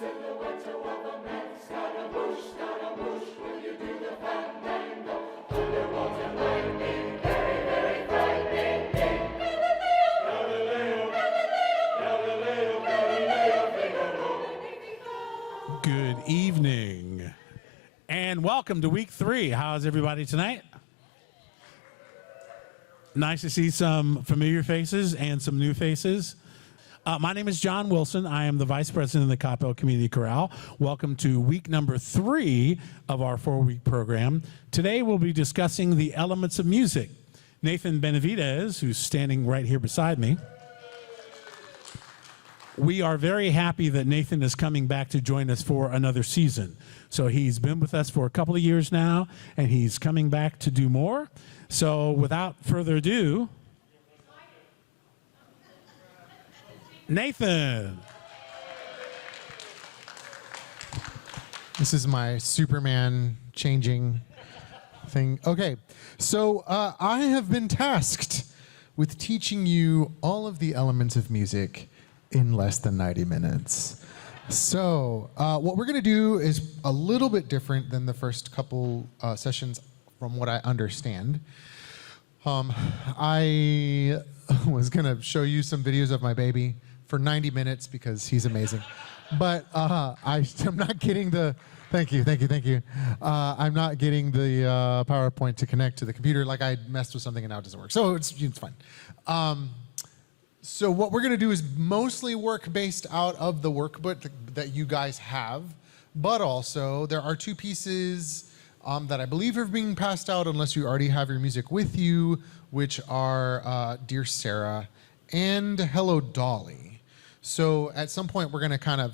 silhouette of a man. Scaramouche, will you do the fandango? Underwater lightning, very, very frightening. Galileo, Galileo, Galileo, Figaro. Good evening, and welcome to week 3. How's everybody tonight? Nice to see some familiar faces and some new faces. My name is John Wilson. I am the Vice President of the Coppell Community Chorale. Welcome to week number 3 of our 4-week program. Today we'll be discussing the elements of music. Nathan Benavides, who's standing right here beside me. We are very happy that Nathan is coming back to join us for another season. So he's been with us for a couple of years now, and he's coming back to do more. So without further ado, Nathan. This is my Superman changing thing. Okay, so I have been tasked with teaching you all of the elements of music in less than 90 minutes. So what we're gonna do is a little bit different than the first couple sessions from what I understand. I was gonna show you some videos of my baby for 90 minutes because he's amazing. But I'm not getting the, thank you. I'm not getting the PowerPoint to connect to the computer. Like I messed with something and now it doesn't work. So it's fine. So what we're gonna do is mostly work based out of the workbook that you guys have, but also there are 2 pieces that I believe are being passed out unless you already have your music with you, which are Dear Sarah and Hello Dolly. So at some point we're gonna kind of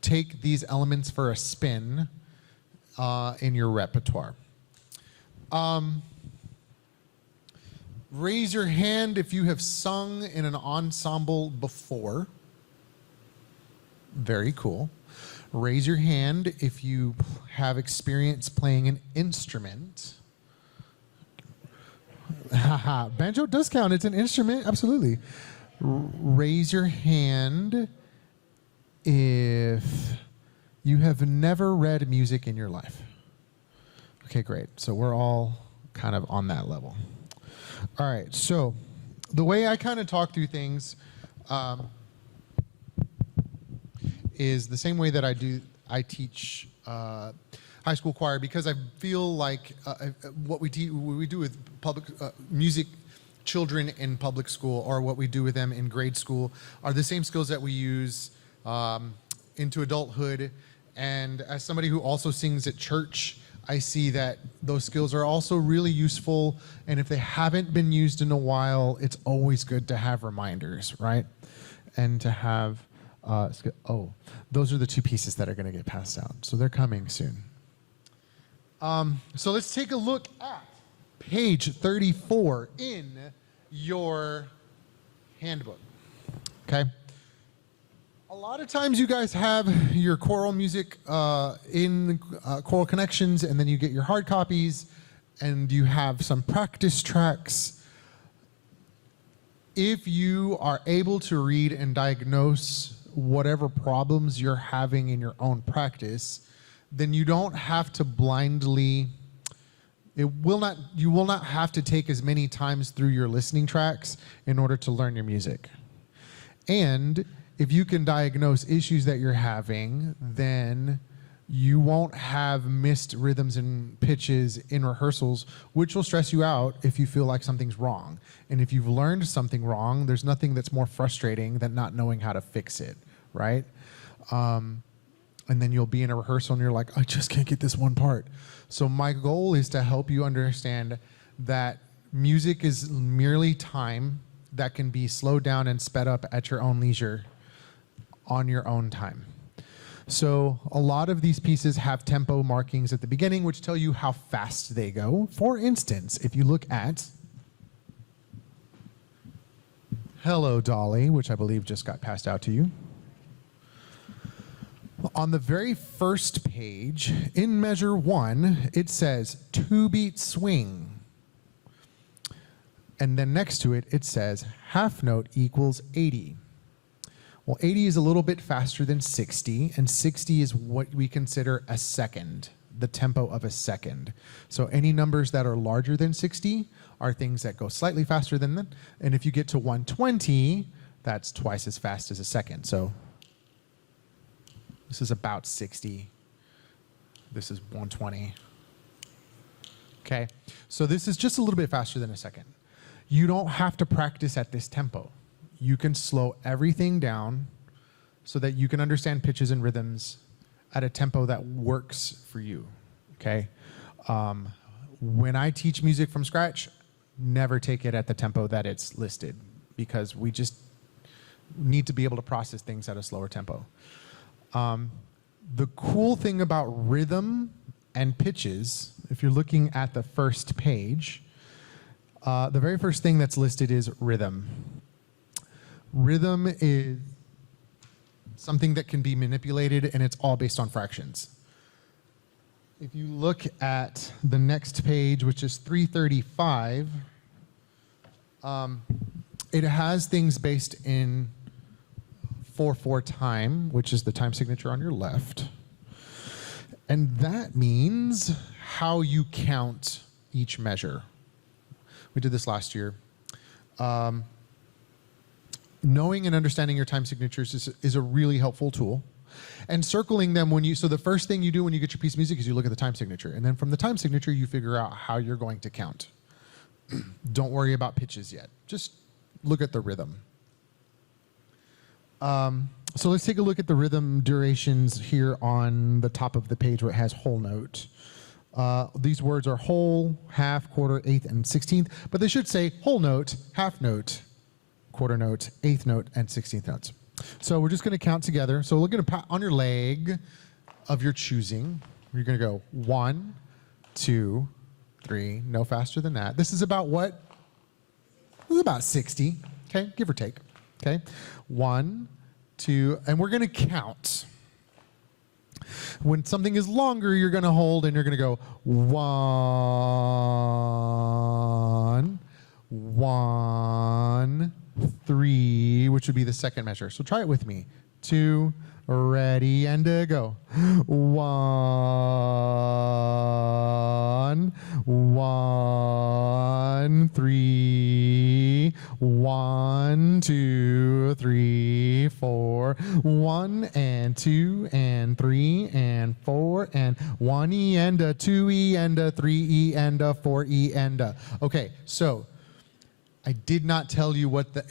take these elements for a spin in your repertoire. Raise your hand if you have sung in an ensemble before. Very cool. Raise your hand if you have experience playing an instrument. Banjo does count, it's an instrument, absolutely. Raise your hand if you have never read music in your life. Okay, great. So we're all kind of on that level. All right, so the way I kind of talk through things is the same way that I teach high school choir, because I feel like what we do with public music children in public school, or what we do with them in grade school, are the same skills that we use into adulthood. And as somebody who also sings at church, I see that those skills are also really useful, and if they haven't been used in a while, it's always good to have reminders, right? And to have, those are the 2 pieces that are gonna get passed out. So they're coming soon. So let's take a look at page 34 in your handbook, okay? A lot of times you guys have your choral music in Choral Connections, and then you get your hard copies, and you have some practice tracks. If you are able to read and diagnose whatever problems you're having in your own practice, then you don't have to blindly, you will not have to take as many times through your listening tracks in order to learn your music. And if you can diagnose issues that you're having, then you won't have missed rhythms and pitches in rehearsals, which will stress you out if you feel like something's wrong. And if you've learned something wrong, there's nothing that's more frustrating than not knowing how to fix it, right? And then you'll be in a rehearsal and you're like, I just can't get this one part. So my goal is to help you understand that music is merely time that can be slowed down and sped up at your own leisure on your own time. So a lot of these pieces have tempo markings at the beginning which tell you how fast they go. For instance, if you look at Hello Dolly, which I believe just got passed out to you. On the very first page, in measure 1, it says 2-beat swing. And then next to it, it says half note equals 80. Well, 80 is a little bit faster than 60, and 60 is what we consider a second, the tempo of a second. So any numbers that are larger than 60 are things that go slightly faster than that. And if you get to 120, that's twice as fast as a second. So this is about 60. This is 120. Okay, so this is just a little bit faster than a second. You don't have to practice at this tempo. You can slow everything down so that you can understand pitches and rhythms at a tempo that works for you, okay? When I teach music from scratch, never take it at the tempo that it's listed, because we just need to be able to process things at a slower tempo. The cool thing about rhythm and pitches, if you're looking at the first page, the very first thing that's listed is rhythm. Rhythm is something that can be manipulated, and it's all based on fractions. If you look at the next page, which is 335, it has things based in 4/4 time, which is the time signature on your left. And that means how you count each measure. We did this last year. Knowing and understanding your time signatures is a really helpful tool. And circling them so the first thing you do when you get your piece of music is you look at the time signature. And then from the time signature, you figure out how you're going to count. Don't worry about pitches yet. Just look at the rhythm. So let's take a look at the rhythm durations here on the top of the page where it has whole note. These words are whole, half, quarter, eighth, and 16th, but they should say whole note, half note, quarter note, eighth note, and 16th notes. So we're just going to count together. So look at on your leg of your choosing. You're going to go 1, 2, 3, no faster than that. This is about what? This is about 60, okay, give or take, okay? 1, 2, and we're going to count. When something is longer, you're going to hold and you're going to go 1, 1, 3, which would be the second measure. So try it with me. 2, ready, and go. 1, 1, 3, 1, 2, 3, 4, 1 and 2 and 3 and 4 and 1 E and a 2 E and a 3 E and a 4 E and a. Okay, so I did not tell you what the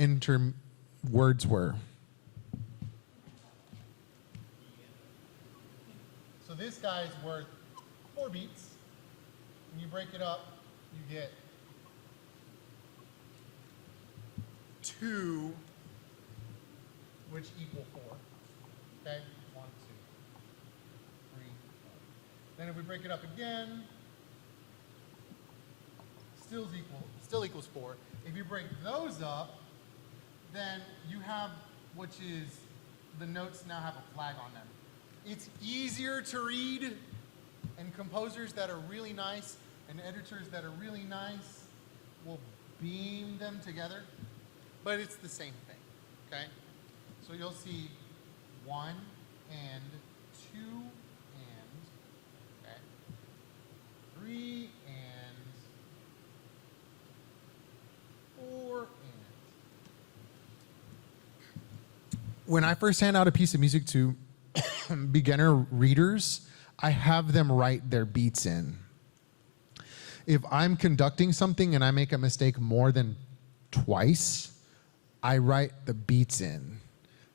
words were. So this guy's worth 4 beats. When you break it up, you get 2, which equal 4. Okay? 1, 2, 3, 4. Then if we break it up again, still equals 4. If you break those up, then you have, which is, the notes now have a flag on them. It's easier to read, and composers that are really nice and editors that are really nice will beam them together, but it's the same thing, okay? So you'll see 1 and 2 and, okay, 3 and 4 and. When I first hand out a piece of music to beginner readers, I have them write their beats in. If I'm conducting something and I make a mistake more than twice, I write the beats in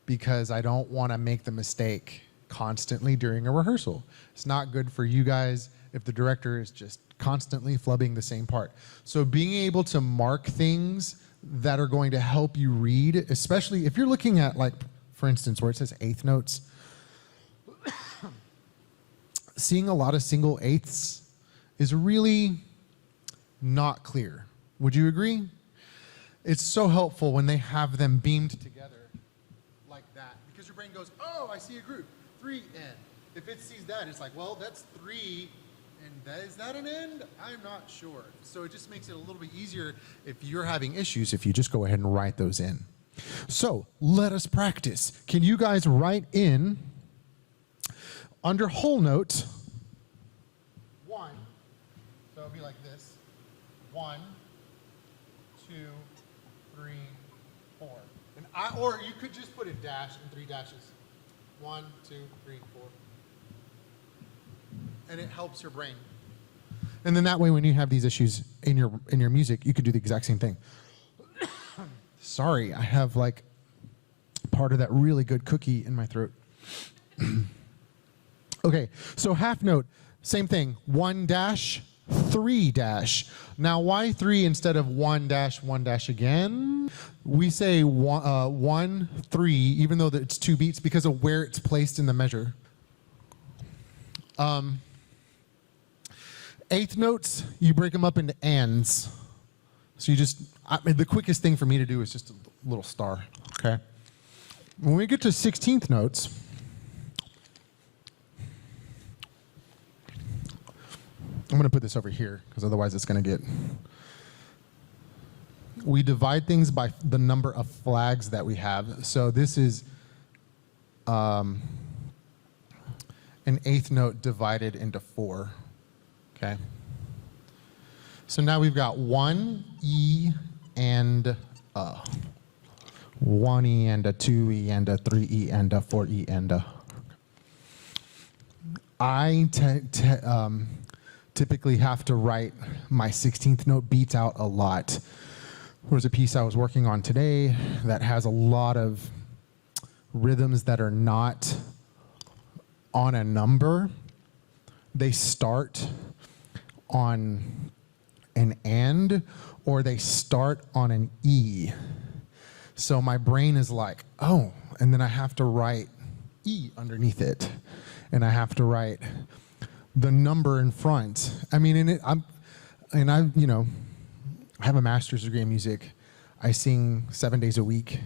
because I don't want to make the mistake constantly during a rehearsal. It's not good for you guys if the director is just constantly flubbing the same part. So being able to mark things that are going to help you read, especially if you're looking at, like, for instance, where it says eighth notes, seeing a lot of single eighths is really not clear. Would you agree? It's so helpful when they have them beamed together like that, because your brain goes, oh, I see a group, 3 N. If it sees that, it's like, well, that's 3, and is that an end? I'm not sure. So it just makes it a little bit easier if you're having issues, if you just go ahead and write those in. So let us practice. Can you guys write in under whole note 1? So it'll be like this. 1, 2, 3, 4. Or you could just put a dash and 3 dashes. 1, 2, 3, 4. And it helps your brain. And then that way, when you have these issues in your music, you could do the exact same thing. Sorry, I have like part of that really good cookie in my throat. Okay, so half note, same thing. 1 dash, 3 dash. Now, why 3 instead of 1 dash, 1 dash again? We say 1, 3, even though it's 2 beats, because of where it's placed in the measure. Eighth notes, you break them up into ands. So you just, the quickest thing for me to do is just a little star, okay? When we get to 16th notes, I'm going to put this over here, because otherwise it's going to get... We divide things by the number of flags that we have. So this is an 8th note divided into 4. Okay. So now we've got 1 E and a. 1 E and a, 2 E and a, 3 E and a, 4 E and a. I typically have to write my 16th note beats out a lot. There's a piece I was working on today that has a lot of rhythms that are not on a number. They start on an and, or they start on an E. So my brain is like, oh, and then I have to write E underneath it. And I have to write the number in front. I mean, I have a master's degree in music. I sing 7 days a week.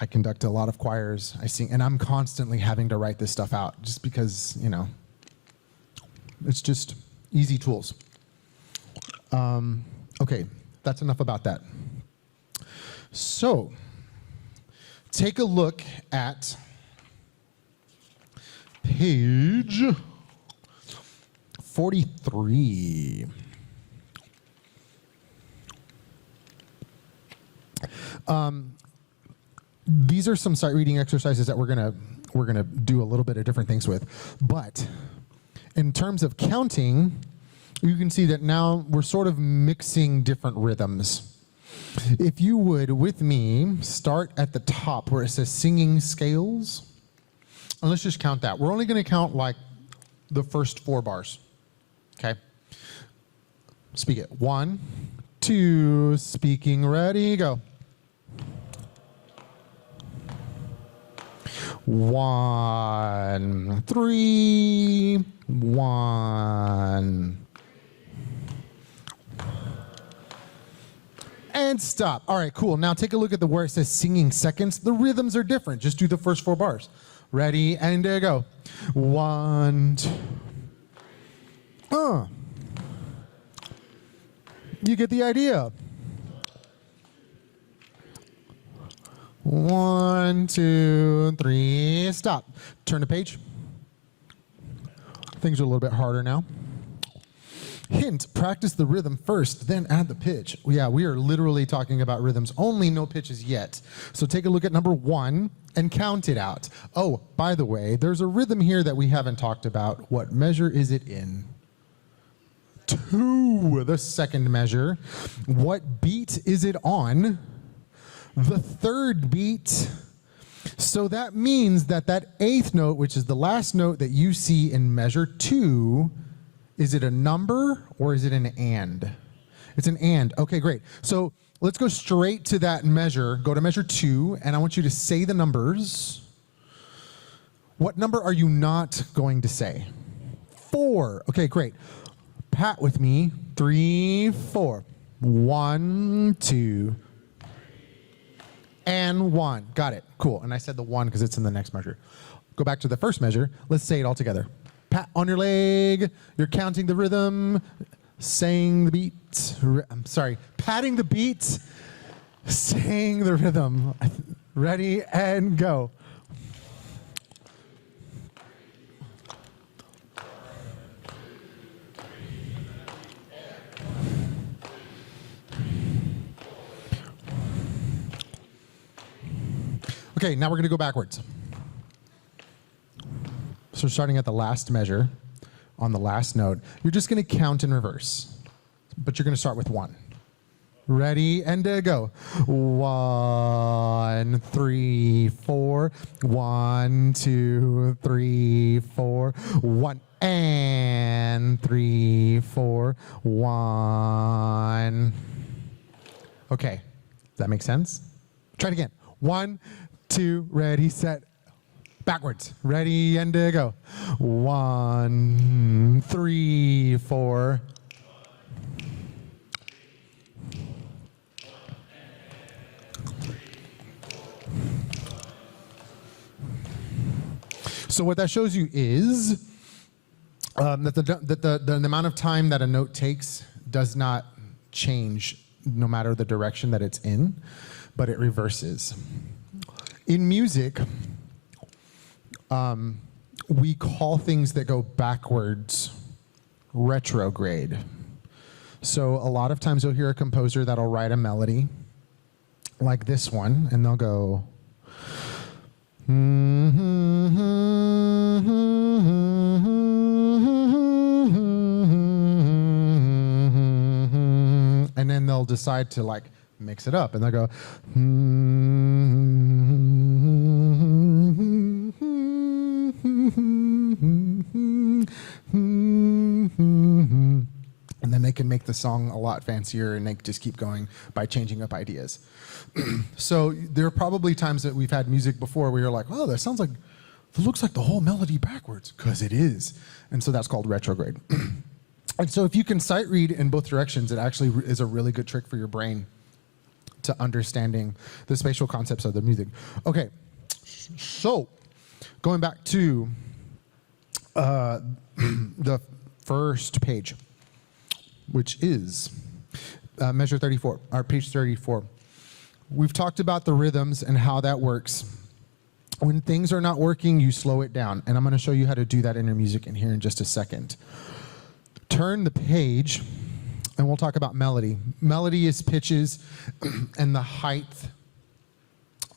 I conduct a lot of choirs. I sing, and I'm constantly having to write this stuff out just because, it's just easy tools. Okay, that's enough about that. So, take a look at page 43. These are some sight reading exercises that we're gonna do a little bit of different things with, but in terms of counting, you can see that now we're sort of mixing different rhythms. If you would, with me, start at the top where it says singing scales, and let's just count that. We're only going to count like the first 4 bars, okay? Speak it. 1, 2, speaking, ready, go. 1, 3, 1. And stop. All right, cool. Now take a look at where it says singing seconds. The rhythms are different. Just do the first 4 bars. Ready, and go. 1, 2. You get the idea. 1, 2, 3, stop. Turn the page. Things are a little bit harder now. Hint, practice the rhythm first, then add the pitch. Yeah, we are literally talking about rhythms, only no pitches yet. So take a look at number 1 and count it out. Oh, by the way, there's a rhythm here that we haven't talked about. What measure is it in? 2, the second measure. What beat is it on? The 3rd beat. So that means that 8th note, which is the last note that you see in measure 2, is it a number or is it an and? It's an and. Okay, great. So let's go straight to that measure. Go to measure 2, and I want you to say the numbers. What number are you not going to say? 4. Okay, great. Pat with me. 3, 4. 1, 2, and 1. Got it. Cool. And I said the 1 because it's in the next measure. Go back to the first measure. Let's say it all together. Pat on your leg. You're counting the rhythm, saying the beat. I'm sorry, patting the beat, Sing the rhythm. Ready and go. Okay, now we're going to go backwards. So starting at the last measure on the last note, you're just going to count in reverse, but you're going to start with 1. Ready and go. 1, 3, 4. 1, 2, 3, 4. 1 and 3, 4. 1. Okay, does that make sense? Try it again. 1, 2, ready, set, backwards. Ready and go. 1, 3, 4. So what that shows you is that the amount of time that a note takes does not change no matter the direction that it's in, but it reverses. In music, we call things that go backwards retrograde. So a lot of times you'll hear a composer that'll write a melody like this one, and they'll go, and then they'll decide to like mix it up, and they'll go, and then they can make the song a lot fancier, and they just keep going by changing up ideas. So there are probably times that we've had music before where you're like, oh, that sounds like, it looks like the whole melody backwards, because it is. And so that's called retrograde. And so if you can sight read in both directions, it actually is a really good trick for your brain to understanding the spatial concepts of the music. Okay, so going back to the first page, which is measure 34, or page 34. We've talked about the rhythms and how that works. When things are not working, you slow it down. And I'm going to show you how to do that in your music in here in just a second. Turn the page, and we'll talk about melody. Melody is pitches and the height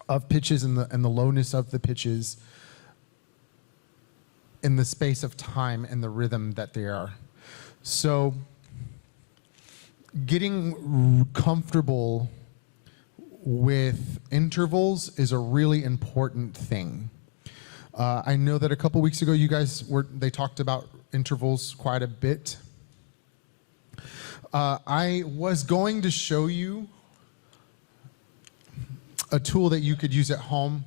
of pitches and the lowness of the pitches in the space of time and the rhythm that they are. So getting comfortable with intervals is a really important thing. I know that a couple weeks ago they talked about intervals quite a bit. I was going to show you a tool that you could use at home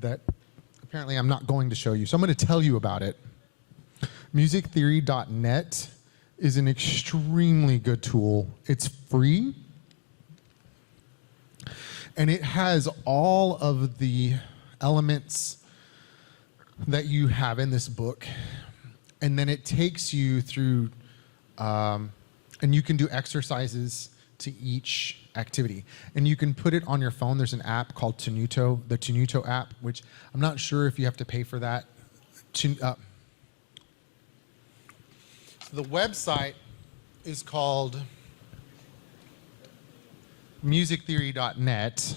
that apparently I'm not going to show you, so I'm going to tell you about it. Musictheory.net is an extremely good tool. It's free, and it has all of the elements that you have in this book, and then it takes you through, and you can do exercises to each activity. And you can put it on your phone. There's an app called Tenuto, the Tenuto app, which I'm not sure if you have to pay for that. The website is called musictheory.net.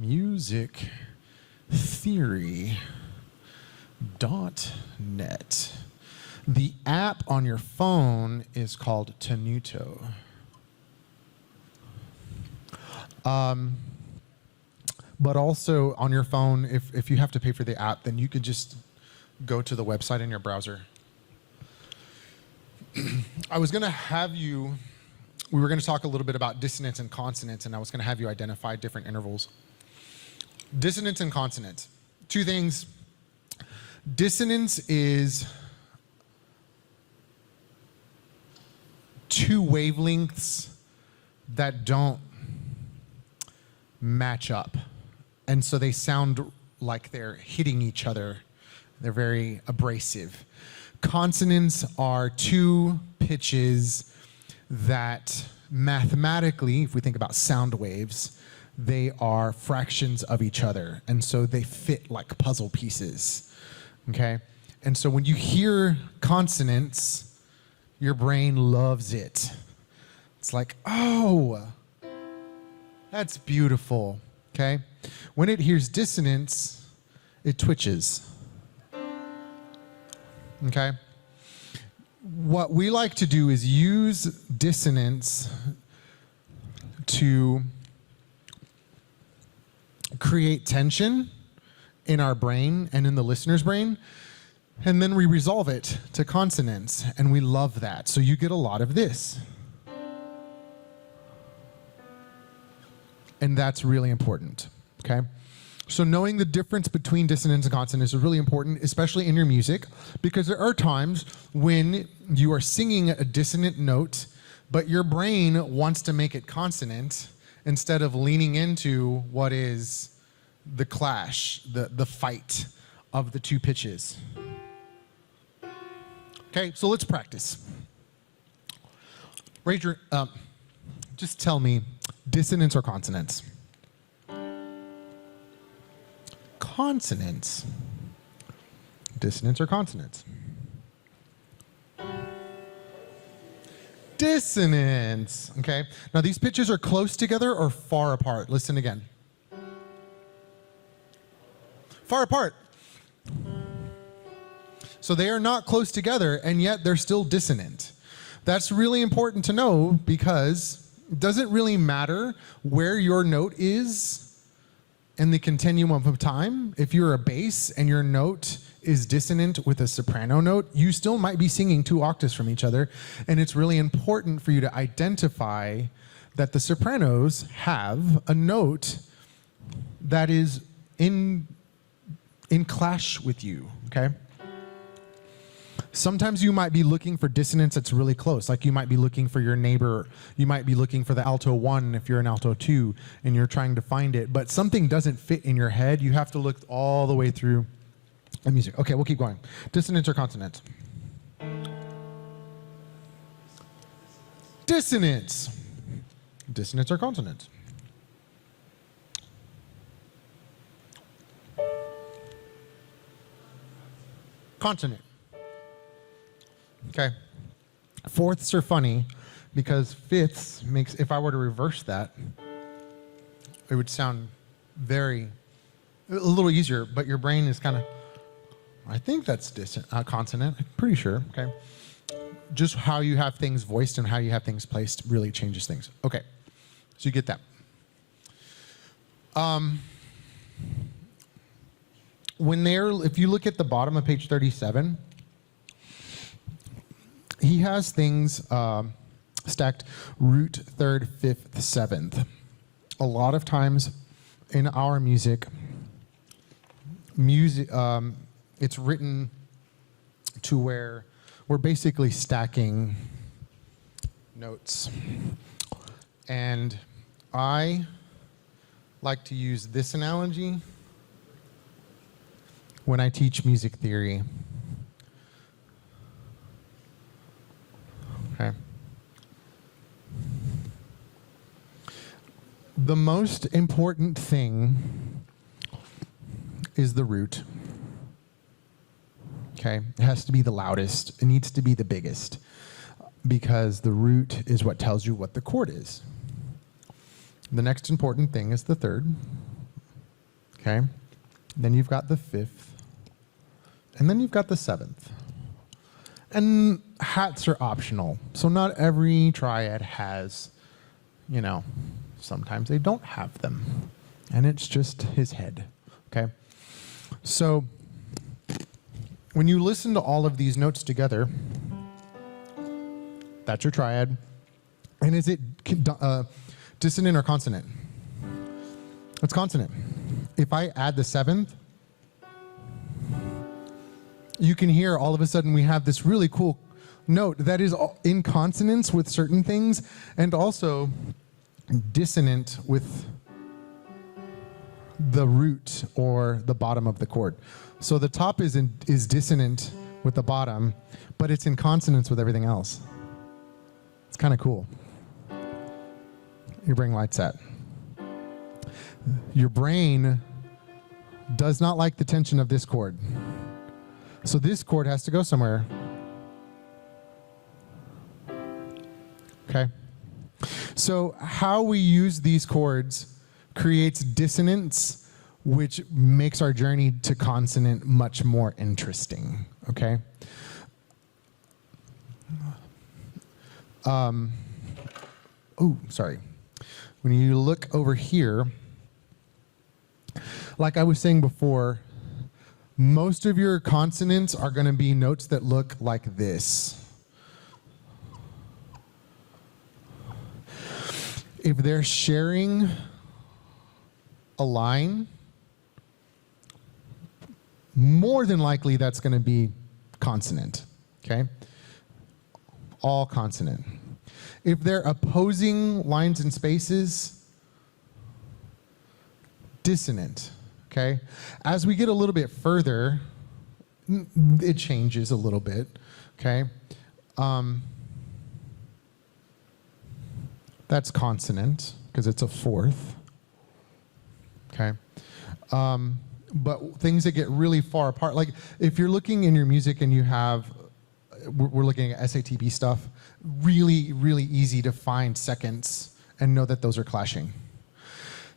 Musictheory.net. The app on your phone is called Tenuto. But also on your phone, if you have to pay for the app, then you could just go to the website in your browser. I was going to have you, we were going to talk a little bit about dissonance and consonance, and I was going to have you identify different intervals. Dissonance and consonance. Two things. Dissonance is two wavelengths that don't match up. And so they sound like they're hitting each other. They're very abrasive. Consonants are two pitches that mathematically, if we think about sound waves, they are fractions of each other. And so they fit like puzzle pieces, okay? And so when you hear consonants, your brain loves it. It's like, oh, that's beautiful, okay? When it hears dissonance, it twitches, okay? What we like to do is use dissonance to create tension in our brain and in the listener's brain, and then we resolve it to consonants, and we love that. So you get a lot of this. And that's really important, okay? So knowing the difference between dissonance and consonance is really important, especially in your music, because there are times when you are singing a dissonant note, but your brain wants to make it consonant instead of leaning into what is the clash, the fight of the two pitches. Okay, so let's practice. Raise your, just tell me, dissonance or consonance? Consonants. Dissonance or consonants? Dissonance. Okay. Now these pitches are close together or far apart? Listen again. Far apart. So they are not close together, and yet they're still dissonant. That's really important to know, because it doesn't really matter where your note is in the continuum of time. If you're a bass and your note is dissonant with a soprano note, you still might be singing 2 octaves from each other, and it's really important for you to identify that the sopranos have a note that is in clash with you, okay? Sometimes you might be looking for dissonance that's really close, like you might be looking for your neighbor, you might be looking for the alto 1 if you're an alto 2, and you're trying to find it, but something doesn't fit in your head. You have to look all the way through the music. Okay, we'll keep going. Dissonance or consonant? Dissonance. Dissonance or consonant? Consonant. Okay. Fourths are funny because fifths makes, if I were to reverse that, it would sound a little easier, but your brain is kind of, I think that's consonant, I'm pretty sure, okay? Just how you have things voiced and how you have things placed really changes things. Okay, so you get that. If you look at the bottom of page 37, he has things stacked root, 3rd, 5th, 7th. A lot of times in our music, it's written to where we're basically stacking notes. And I like to use this analogy when I teach music theory. Okay. The most important thing is the root. Okay, it has to be the loudest. It needs to be the biggest, because the root is what tells you what the chord is. The next important thing is the 3rd. Okay, then you've got the 5th, and then you've got the 7th. And hats are optional, so not every triad has, sometimes they don't have them, and it's just his head. Okay, so when you listen to all of these notes together, that's your triad. And is it dissonant or consonant? It's consonant. If I add the 7th, you can hear all of a sudden we have this really cool note that is in consonance with certain things and also dissonant with the root or the bottom of the chord. So the top is dissonant with the bottom, but it's in consonance with everything else. It's kind of cool. your brain lights at. Your brain does not like the tension of this chord. So this chord has to go somewhere. Okay? So how we use these chords creates dissonance, which makes our journey to consonant much more interesting. Okay? Sorry. When you look over here, like I was saying before, most of your consonants are going to be notes that look like this. If they're sharing a line, more than likely that's going to be consonant, okay? All consonant. If they're opposing lines and spaces, dissonant, okay? As we get a little bit further, it changes a little bit, okay? That's consonant, because it's a fourth, okay? But things that get really far apart, like if you're looking in your music and you have, we're looking at SATB stuff, really, really easy to find seconds and know that those are clashing.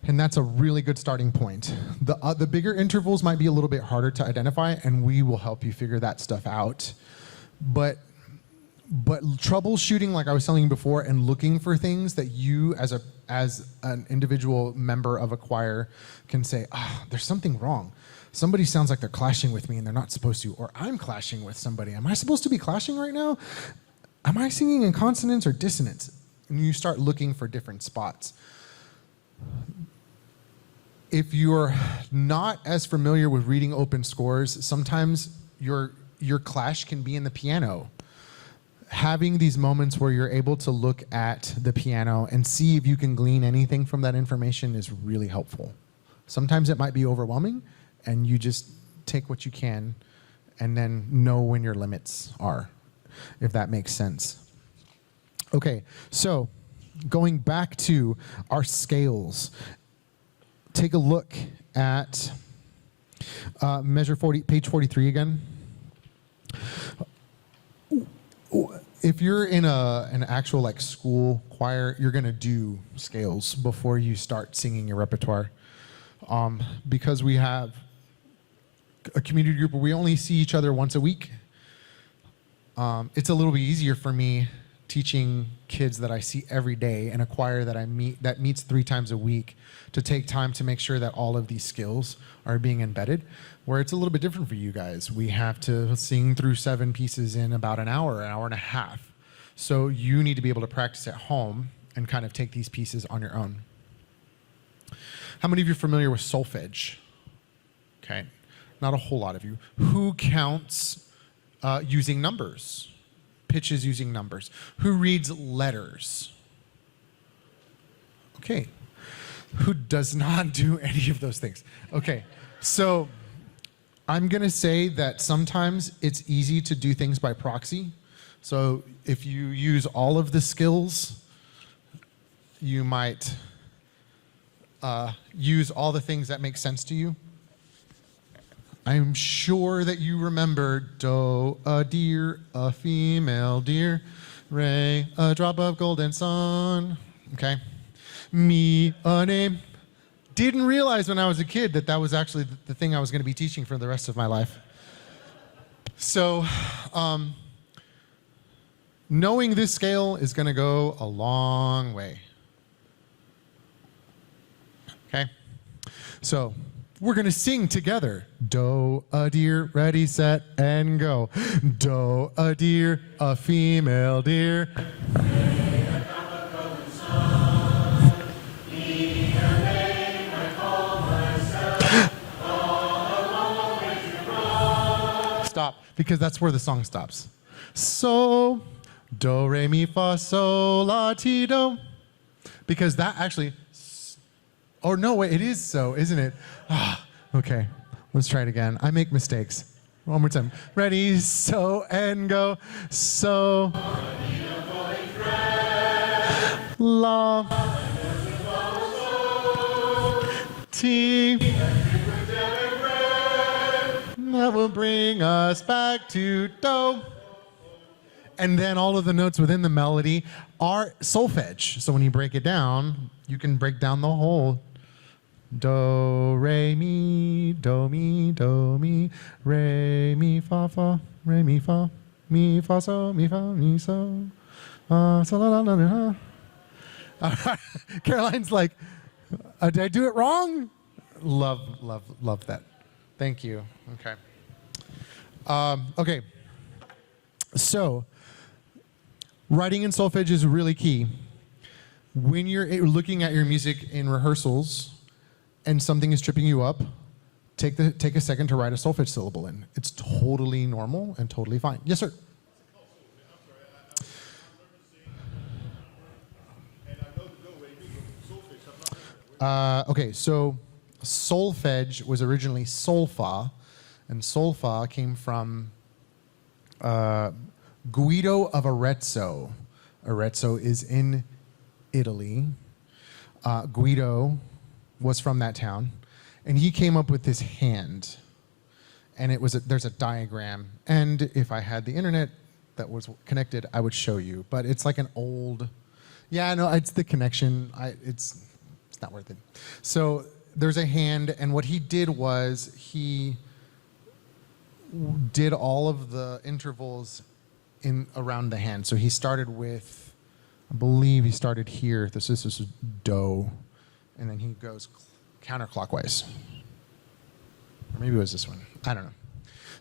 And that's a really good starting point. The bigger intervals might be a little bit harder to identify, and we will help you figure that stuff out. But troubleshooting, like I was telling you before, and looking for things that you as an individual member of a choir can say, there's something wrong. Somebody sounds like they're clashing with me and they're not supposed to, or I'm clashing with somebody. Am I supposed to be clashing right now? Am I singing in consonance or dissonance? And you start looking for different spots. If you're not as familiar with reading open scores, sometimes your clash can be in the piano. Having these moments where you're able to look at the piano and see if you can glean anything from that information is really helpful. Sometimes it might be overwhelming, and you just take what you can and then know when your limits are, if that makes sense. Okay, so going back to our scales, take a look at measure 40, page 43 again. If you're in an actual like school choir, you're gonna do scales before you start singing your repertoire. Because we have a community group where we only see each other once a week, it's a little bit easier for me teaching kids that I see every day in a choir that meets 3 times a week to take time to make sure that all of these skills are being embedded, where it's a little bit different for you guys. We have to sing through 7 pieces in about an hour and a half. So you need to be able to practice at home and kind of take these pieces on your own. How many of you are familiar with solfege? Okay, not a whole lot of you. Who counts using numbers? Pitches using numbers. Who reads letters? Okay. Who does not do any of those things? Okay, so I'm gonna say that sometimes it's easy to do things by proxy. So if you use all of the skills, you might use all the things that make sense to you. I'm sure that you remember do, a deer, a female deer, re, a drop of golden sun, okay? Me, a name. Didn't realize when I was a kid that that was actually the thing I was gonna be teaching for the rest of my life. So, knowing this scale is gonna go a long way. Okay? So, we're gonna sing together. Do, a deer, ready, set, and go. Do, a deer, a female deer. Stop, because that's where the song stops. So, do, re, mi, fa, sol, la, ti, do. Because that actually, oh no, wait, it is so, isn't it? Okay, let's try it again. I make mistakes. One more time. Ready, so, and go. So, la. T. That will bring us back to do. And then all of the notes within the melody are solfege. So when you break it down, you can break down the whole do, re, mi, do, re, mi, fa, re, mi, fa, so, so, la, la, la, la. Caroline's like, did I do it wrong? Love that. Thank you. Okay. Okay. So, writing in solfege is really key. When you're looking at your music in rehearsals and something is tripping you up, take a second to write a solfege syllable in. It's totally normal and totally fine. Yes, sir. Okay, so solfege was originally solfa, and solfa came from Guido of Arezzo. Arezzo is in Italy. Guido was from that town, and he came up with this hand, and there's a diagram, and if I had the internet that was connected, I would show you, but it's like an old, yeah, no, it's the connection, it's not worth it. So there's a hand, and what he did was he did all of the intervals in around the hand. So he started with, I believe he started here. This is do, and then he goes counterclockwise. Or maybe it was this one. I don't know.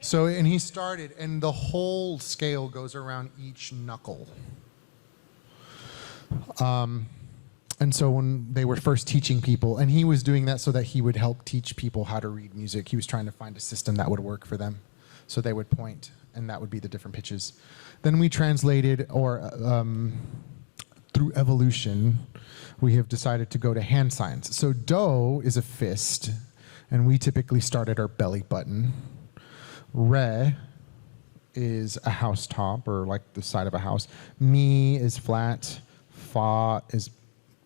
So, and he started, and the whole scale goes around each knuckle. And so when they were first teaching people, and he was doing that so that he would help teach people how to read music. He was trying to find a system that would work for them. So they would point, and that would be the different pitches. Then we translated, or through evolution, we have decided to go to hand signs. So do is a fist, and we typically start at our belly button. Re is a house top, or like the side of a house. Mi is flat. Fa is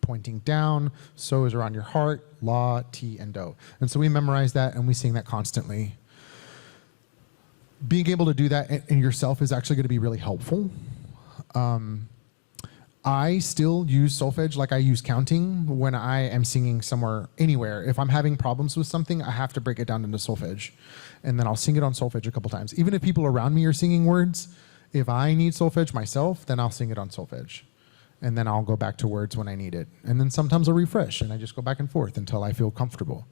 pointing down. So is around your heart. La, ti, and do. And so we memorize that, and we sing that constantly. Being able to do that in yourself is actually going to be really helpful. I still use solfege like I use counting when I am singing somewhere, anywhere. If I'm having problems with something, I have to break it down into solfege. And then I'll sing it on solfege a couple times. Even if people around me are singing words, if I need solfege myself, then I'll sing it on solfege. And then I'll go back to words when I need it. And then sometimes I'll refresh, and I just go back and forth until I feel comfortable.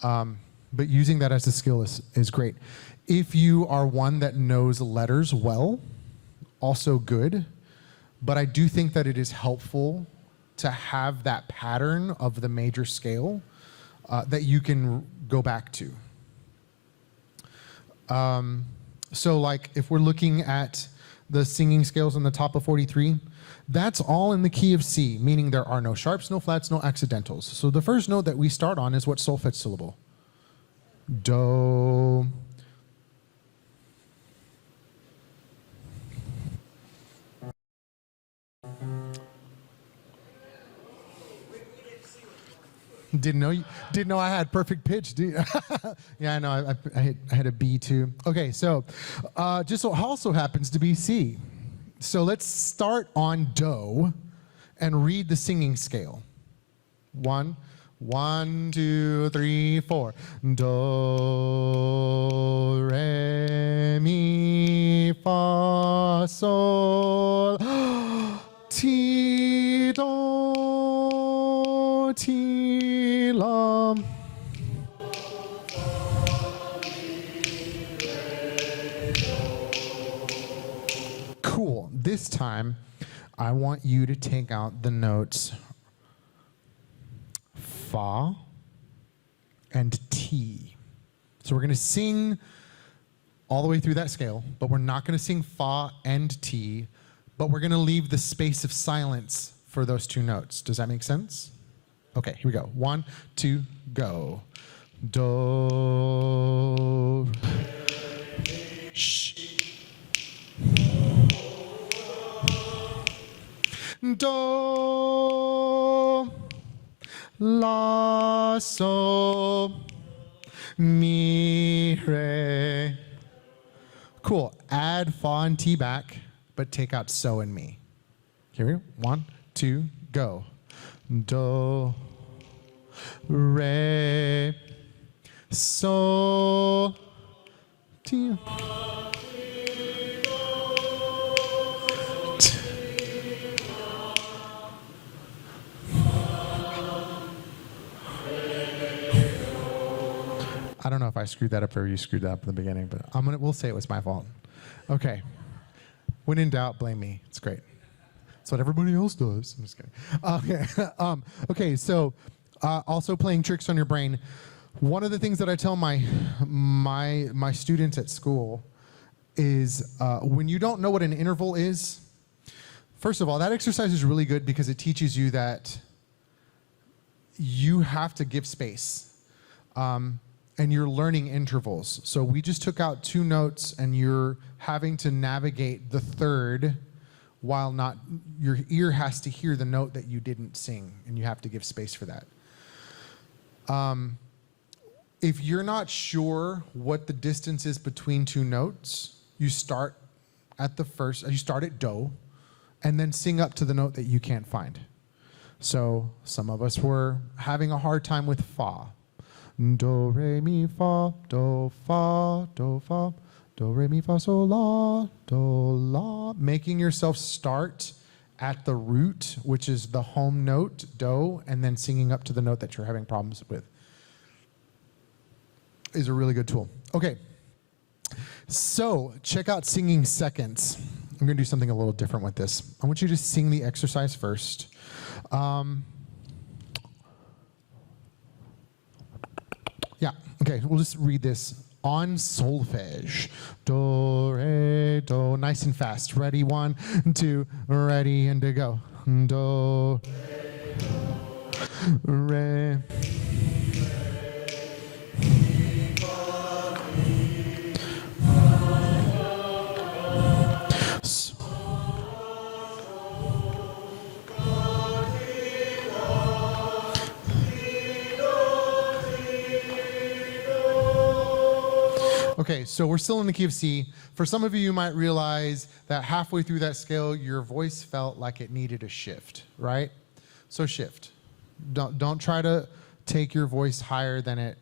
But using that as a skill is great. If you are one that knows letters well, also good. But I do think that it is helpful to have that pattern of the major scale that you can go back to. So like if we're looking at the singing scales on the top of 43, that's all in the key of C, meaning there are no sharps, no flats, no accidentals. So the first note that we start on is what solfege syllable? Do. Didn't know I had perfect pitch. Yeah, I know. I had a B too. Okay, so just so also happens to be C. So let's start on do and read the singing scale. 1, 2, 3, 4. Do, re, mi, fa, sol, ti, do, ti, la. Cool. This time, I want you to take out the notes fa and ti. So we're going to sing all the way through that scale, but we're not going to sing fa and ti, but we're going to leave the space of silence for those two notes. Does that make sense? Okay, here we go. 1, 2, go. Do. Shh. Do, la, sol, mi, re. Cool. Add fa and ti back, but take out so and mi. Here we go. 1, 2, go. Do, re, so, ti. I don't know if I screwed that up or you screwed that up in the beginning, but we'll say it was my fault. Okay. When in doubt, blame me. It's great. That's what everybody else does. I'm just kidding. Okay. Okay. So, also playing tricks on your brain. One of the things that I tell my students at school is when you don't know what an interval is. First of all, that exercise is really good because it teaches you that you have to give space. And you're learning intervals. So we just took out 2 notes and you're having to navigate the third while not, your ear has to hear the note that you didn't sing and you have to give space for that. If you're not sure what the distance is between 2 notes, you start at do and then sing up to the note that you can't find. So some of us were having a hard time with fa. Do, re, mi, fa, do, fa, do, fa, do, re, mi, fa, sol, la, do, la. Making yourself start at the root, which is the home note, do, and then singing up to the note that you're having problems with is a really good tool. Okay, so check out singing seconds. I'm going to do something a little different with this. I want you to sing the exercise first. Yeah, okay, we'll just read this. On solfege. Do, re, do. Nice and fast. Ready? 1, 2, ready, and to go. Do, re. Okay, so we're still in the key of C. For some of you, you might realize that halfway through that scale, your voice felt like it needed a shift, right? So shift. Don't try to take your voice higher than it.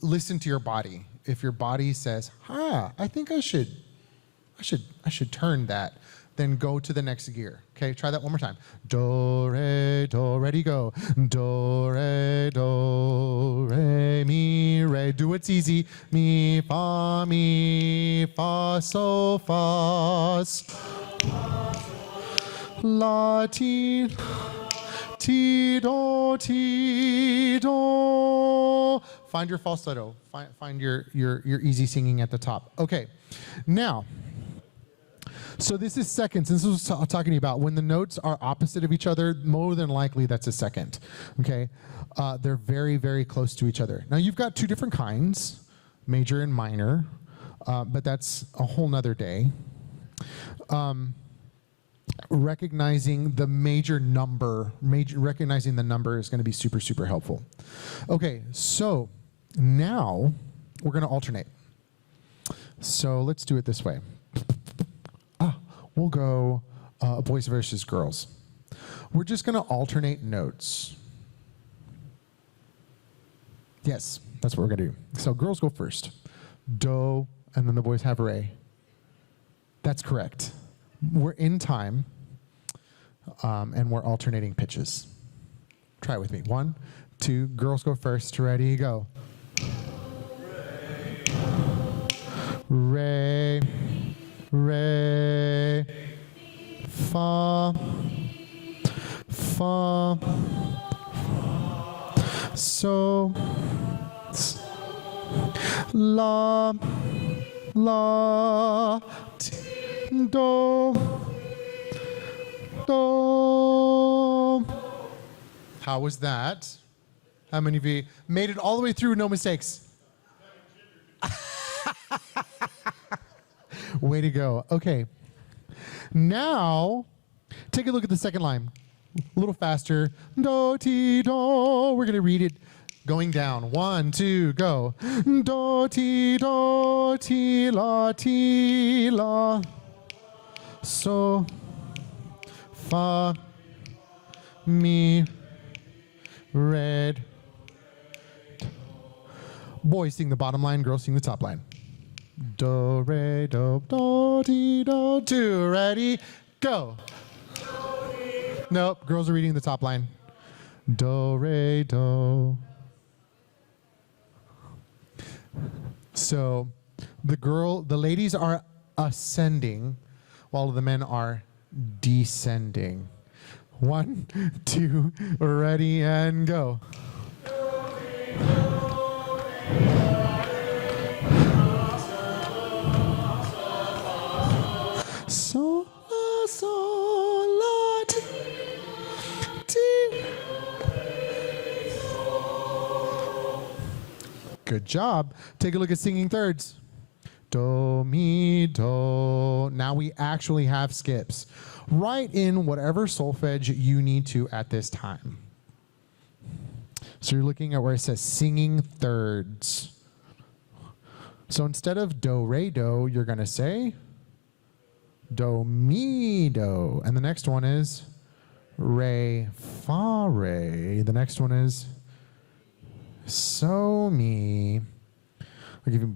Listen to your body. If your body says, I think I should turn that, then go to the next gear. Okay, try that one more time. Do, re, do, ready, go. Do, re, mi, re. Do what's easy. Mi, fa, so, fa. La, ti, do, ti, do. Find your falsetto. Find your easy singing at the top. Okay, now, so this is seconds. This is what I'm talking about. When the notes are opposite of each other, more than likely that's a second. Okay, they're very, very close to each other. Now you've got 2 different kinds, major and minor, but that's a whole nother day. Recognizing the recognizing the number is going to be super, super helpful. Okay, so now we're going to alternate. So let's do it this way. We'll go boys versus girls. We're just going to alternate notes. Yes, that's what we're going to do. So girls go first. Do, and then the boys have re. That's correct. We're in time, and we're alternating pitches. Try it with me. 1, 2, girls go first. Ready, go. Re. Re, fa, so, la, do. How was that? How many of you made it all the way through, no mistakes? Way to go. Okay. Now, take a look at the second line. A little faster. Do, ti, do. We're going to read it Going down. 1, 2, go. Do, ti, la. So, fa, mi, red. Boys sing the bottom line, girls sing the top line. Do, re, do, ti, do, 2. Ready? Go. Nope, girls are reading the top line. Do, re, do. So the ladies are ascending while the men are descending. 1, 2, ready, and go. So, la, so, la, ti, ti. Good job. Take a look at singing thirds. Do, mi, do. Now we actually have skips. Write in whatever solfege you need to at this time. So you're looking at where it says singing thirds. So instead of do, re, do, you're going to say do, mi, do. And the next one is re, fa, re. The next one is so, mi. I'll give you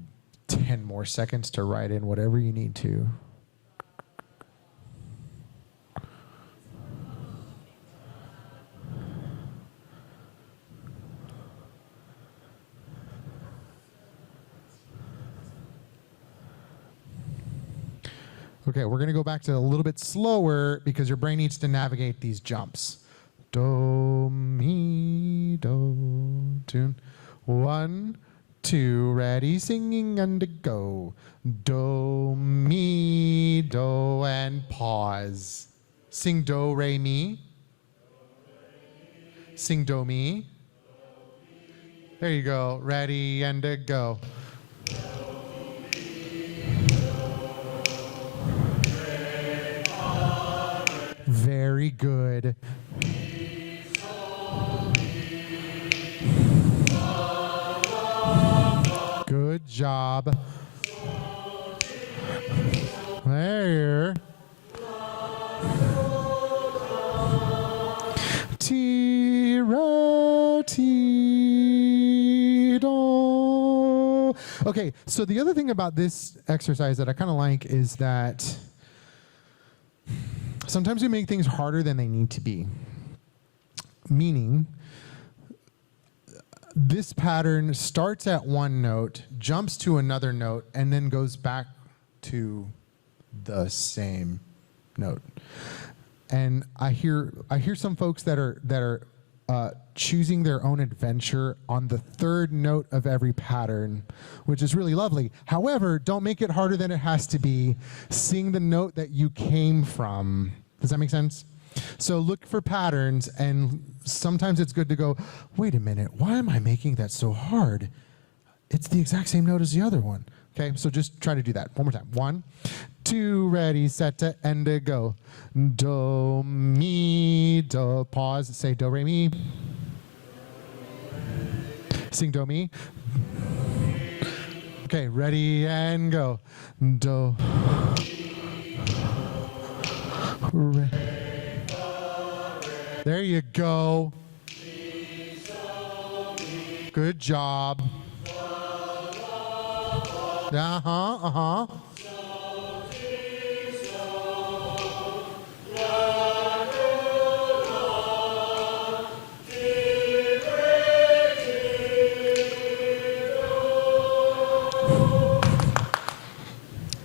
10 more seconds to write in whatever you need to. Okay, we're going to go back to a little bit slower because your brain needs to navigate these jumps. Do, mi, do, tune. 1, 2, ready, singing and go. Do, mi, do, and pause. Sing do, re, mi. Sing do, mi. There you go. Ready and go. Very good. Good job. There. Ti, re, ti, do. Okay, so the other thing about this exercise that I kind of like is that sometimes we make things harder than they need to be. Meaning, this pattern starts at one note, jumps to another note, and then goes back to the same note. And I hear some folks that are choosing their own adventure on the third note of every pattern, which is really lovely. However, don't make it harder than it has to be. Sing the note that you came from. Does that make sense? So look for patterns, and sometimes it's good to go, wait a minute, why am I making that so hard? It's the exact same note as the other one. Okay, so just try to do that. One more time. 1, 2, ready, set, to, and go. Do, mi, do, pause, say do, re, mi. Sing do, mi. Okay, ready, and go. Do, re. There you go. Good job. Uh-huh.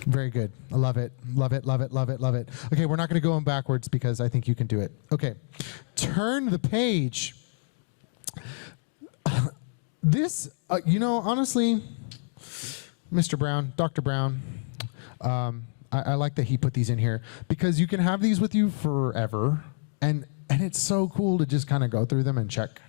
Very good. I love it. Love it, love it, love it, love it. Okay, we're not going to go in backwards because I think you can do it. Okay, turn the page. This, honestly, Mr. Brown, Dr. Brown, I like that he put these in here because you can have these with you forever, and it's so cool to just kind of go through them and check.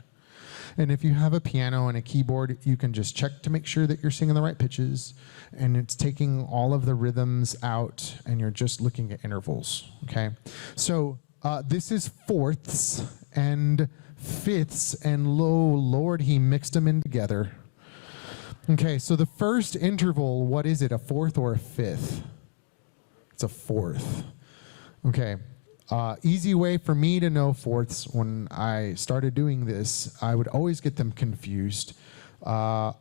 And if you have a piano and a keyboard, you can just check to make sure that you're singing the right pitches, and it's taking all of the rhythms out, and you're just looking at intervals, okay? So this is fourths and fifths, and Lord, he mixed them in together. Okay, so the first interval, what is it, a fourth or a fifth? It's a fourth. Okay, easy way for me to know fourths when I started doing this, I would always get them confused. A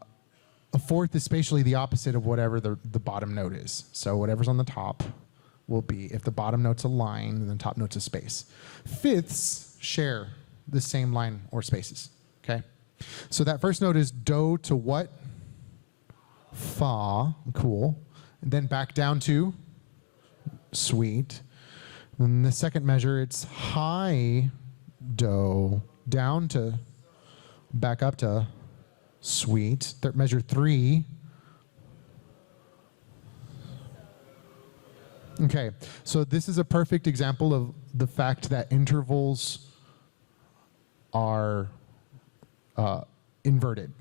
fourth is spatially the opposite of whatever the bottom note is. So whatever's on the top will be, if the bottom note's a line, then the top note's a space. Fifths share the same line or spaces, okay? So that first note is do to what? Fa, cool. And then back down to sweet. Then the second measure, it's high do, down to, back up to sweet. Measure 3. Okay, so this is a perfect example of the fact that intervals are inverted.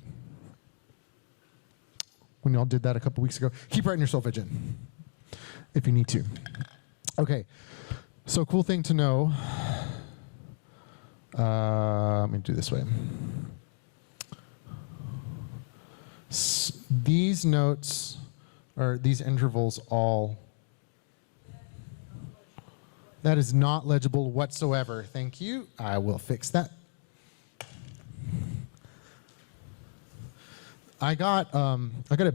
When y'all did that a couple weeks ago, keep writing your solfege in if you need to. Okay, so cool thing to know. Let me do this way. These notes, or these intervals all, that is not legible whatsoever. Thank you. I will fix that. I got a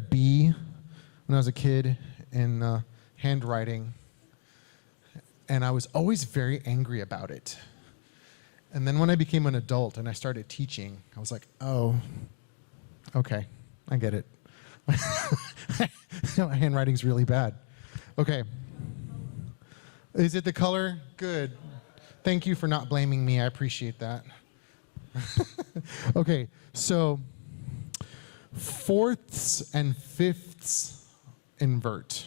B when I was a kid in handwriting, and I was always very angry about it. And then when I became an adult and I started teaching, I was like, oh, okay, I get it. My handwriting's really bad. Okay. Is it the color? Good. Thank you for not blaming me. I appreciate that. Okay, so fourths and fifths invert,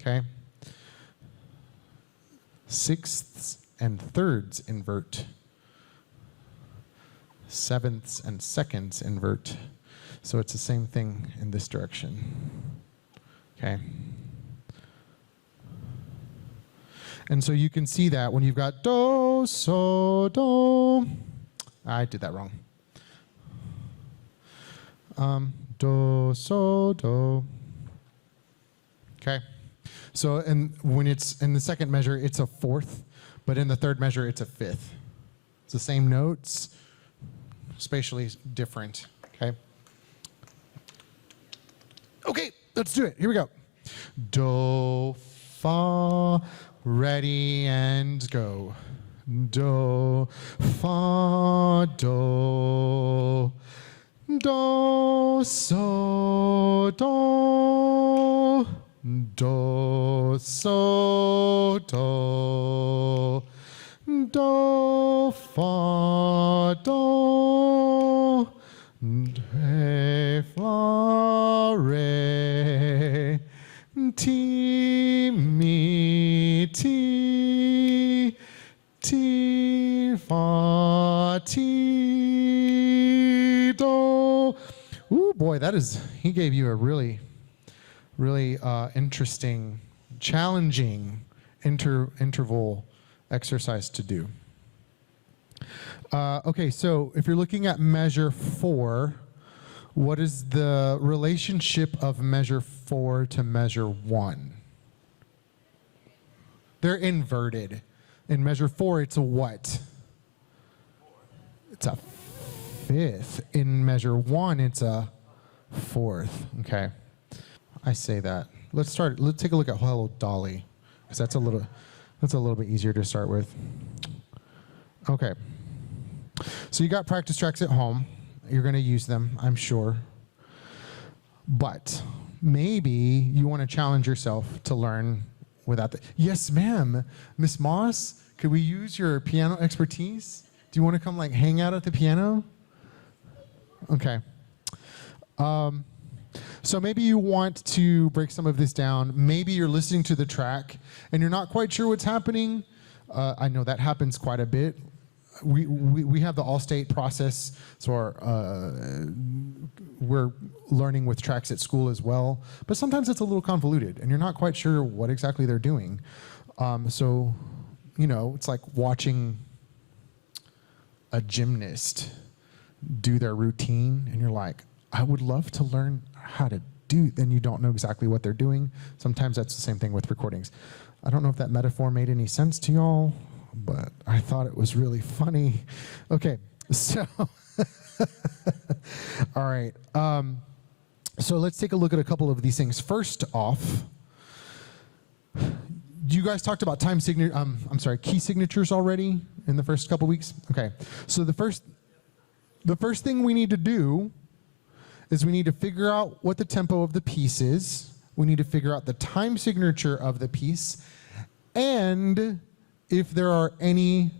okay? Sixths and thirds invert. Sevenths and seconds invert. So it's the same thing in this direction, okay? And so you can see that when you've got do, so, do. I did that wrong. Do, so, do. Okay. So when it's in the second measure, it's a fourth, but in the third measure, it's a fifth. It's the same notes, spatially different. Okay. Okay, let's do it. Here we go. Do, fa, ready and go. Do, fa, do. Do, so, do. Do, so, do. Do, fa, do. Re, fa, re. Ti, mi, ti. Ti, fa, ti, do. Ooh, boy, he gave you a really interesting, challenging interval exercise to do. Okay, so if you're looking at measure 4, what is the relationship of measure 4 to measure 1? They're inverted. In measure 4, it's a what? It's a fifth. In measure 1, it's a fourth. Okay. I say that. Let's take a look at Hello Dolly, because that's a little bit easier to start with. Okay. So you got practice tracks at home. You're going to use them, I'm sure. But maybe you want to challenge yourself to learn without the. Yes, ma'am. Miss Moss, could we use your piano expertise? Do you want to come hang out at the piano? Okay. So maybe you want to break some of this down. Maybe you're listening to the track and you're not quite sure what's happening. I know that happens quite a bit. We have the all-state process, so we're learning with tracks at school as well. But sometimes it's a little convoluted, and you're not quite sure what exactly they're doing. So, it's like watching a gymnast do their routine and you're like, I would love to learn how to do, then you don't know exactly what they're doing. Sometimes that's the same thing with recordings. I don't know if that metaphor made any sense to y'all, but I thought it was really funny. Okay, so, all right. So let's take a look at a couple of these things. First off, you guys talked about key signatures already in the first couple weeks? Okay, so the first thing we need to do is we need to figure out what the tempo of the piece is. We need to figure out the time signature of the piece, and if there are any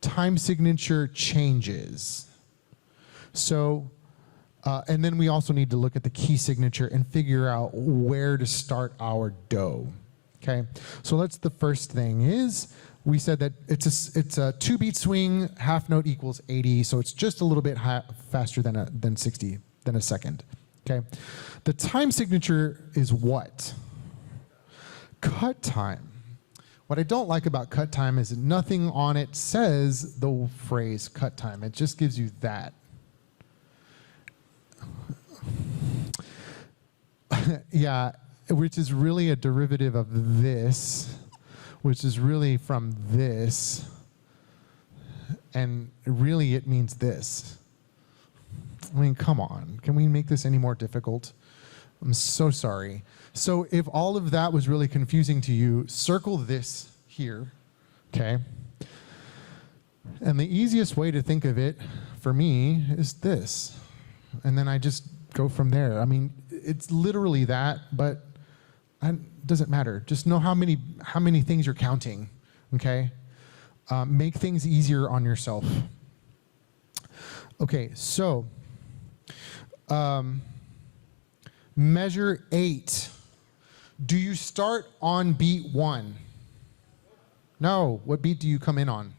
time signature changes. So, and then we also need to look at the key signature and figure out where to start our do. Okay, so that's the first thing is, we said that it's a 2-beat swing, half note equals 80, so it's just a little bit faster than 60, than a second. Okay, the time signature is what? Cut time. What I don't like about cut time is nothing on it says the phrase cut time. It just gives you that. Yeah, which is really a derivative of this, which is really from this, and really it means this. I mean, come on. Can we make this any more difficult? I'm so sorry. So if all of that was really confusing to you, circle this here, okay? And the easiest way to think of it, for me, is this. And then I just go from there. I mean, it's literally that, but it doesn't matter. Just know how many things you're counting, okay? Make things easier on yourself. Okay, so measure 8. Do you start on beat 1? No. What beat do you come in on?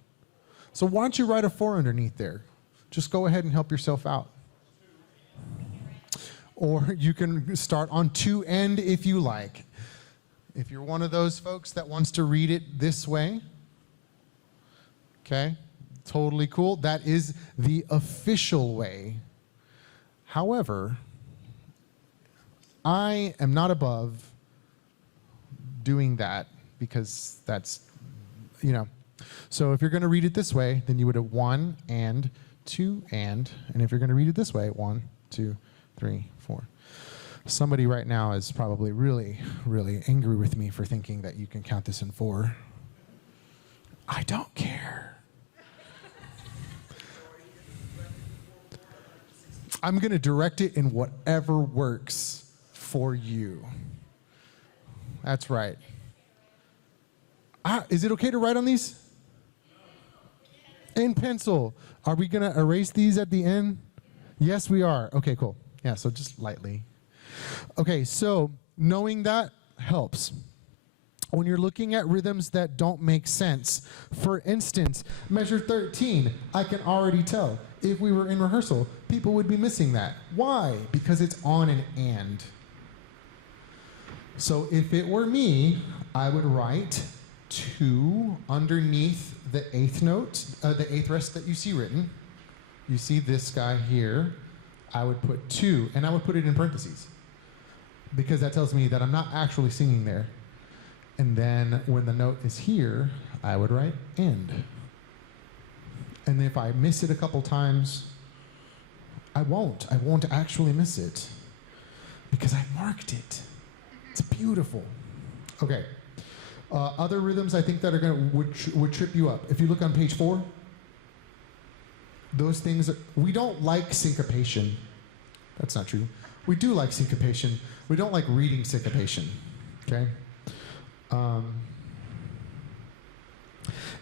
So why don't you write a 4 underneath there? Just go ahead and help yourself out. Or you can start on 2 end if you like. If you're one of those folks that wants to read it this way, okay, totally cool. That is the official way. However, I am not above doing that because that's, you know. So if you're going to read it this way, then you would have 1 and 2 and if you're going to read it this way, 1, 2, 3, 4. Somebody right now is probably really, really angry with me for thinking that you can count this in 4. I don't care. I'm going to direct it in whatever works for you. That's right. Is it okay to write on these? In pencil. Are we going to erase these at the end? Yes, we are. Okay, cool. Yeah, so just lightly. Okay, so knowing that helps. When you're looking at rhythms that don't make sense, for instance, measure 13, I can already tell. If we were in rehearsal, people would be missing that. Why? Because it's on an and. So if it were me, I would write 2 underneath the 8th note, the 8th rest that you see written. You see this guy here. I would put 2, and I would put it in parentheses, because that tells me that I'm not actually singing there. And then when the note is here, I would write end. And if I miss it a couple times, I won't actually miss it, because I marked it. It's beautiful. Okay. Other rhythms I think that are would trip you up. If you look on page 4, those things, we don't like syncopation. That's not true. We do like syncopation. We don't like reading syncopation, okay?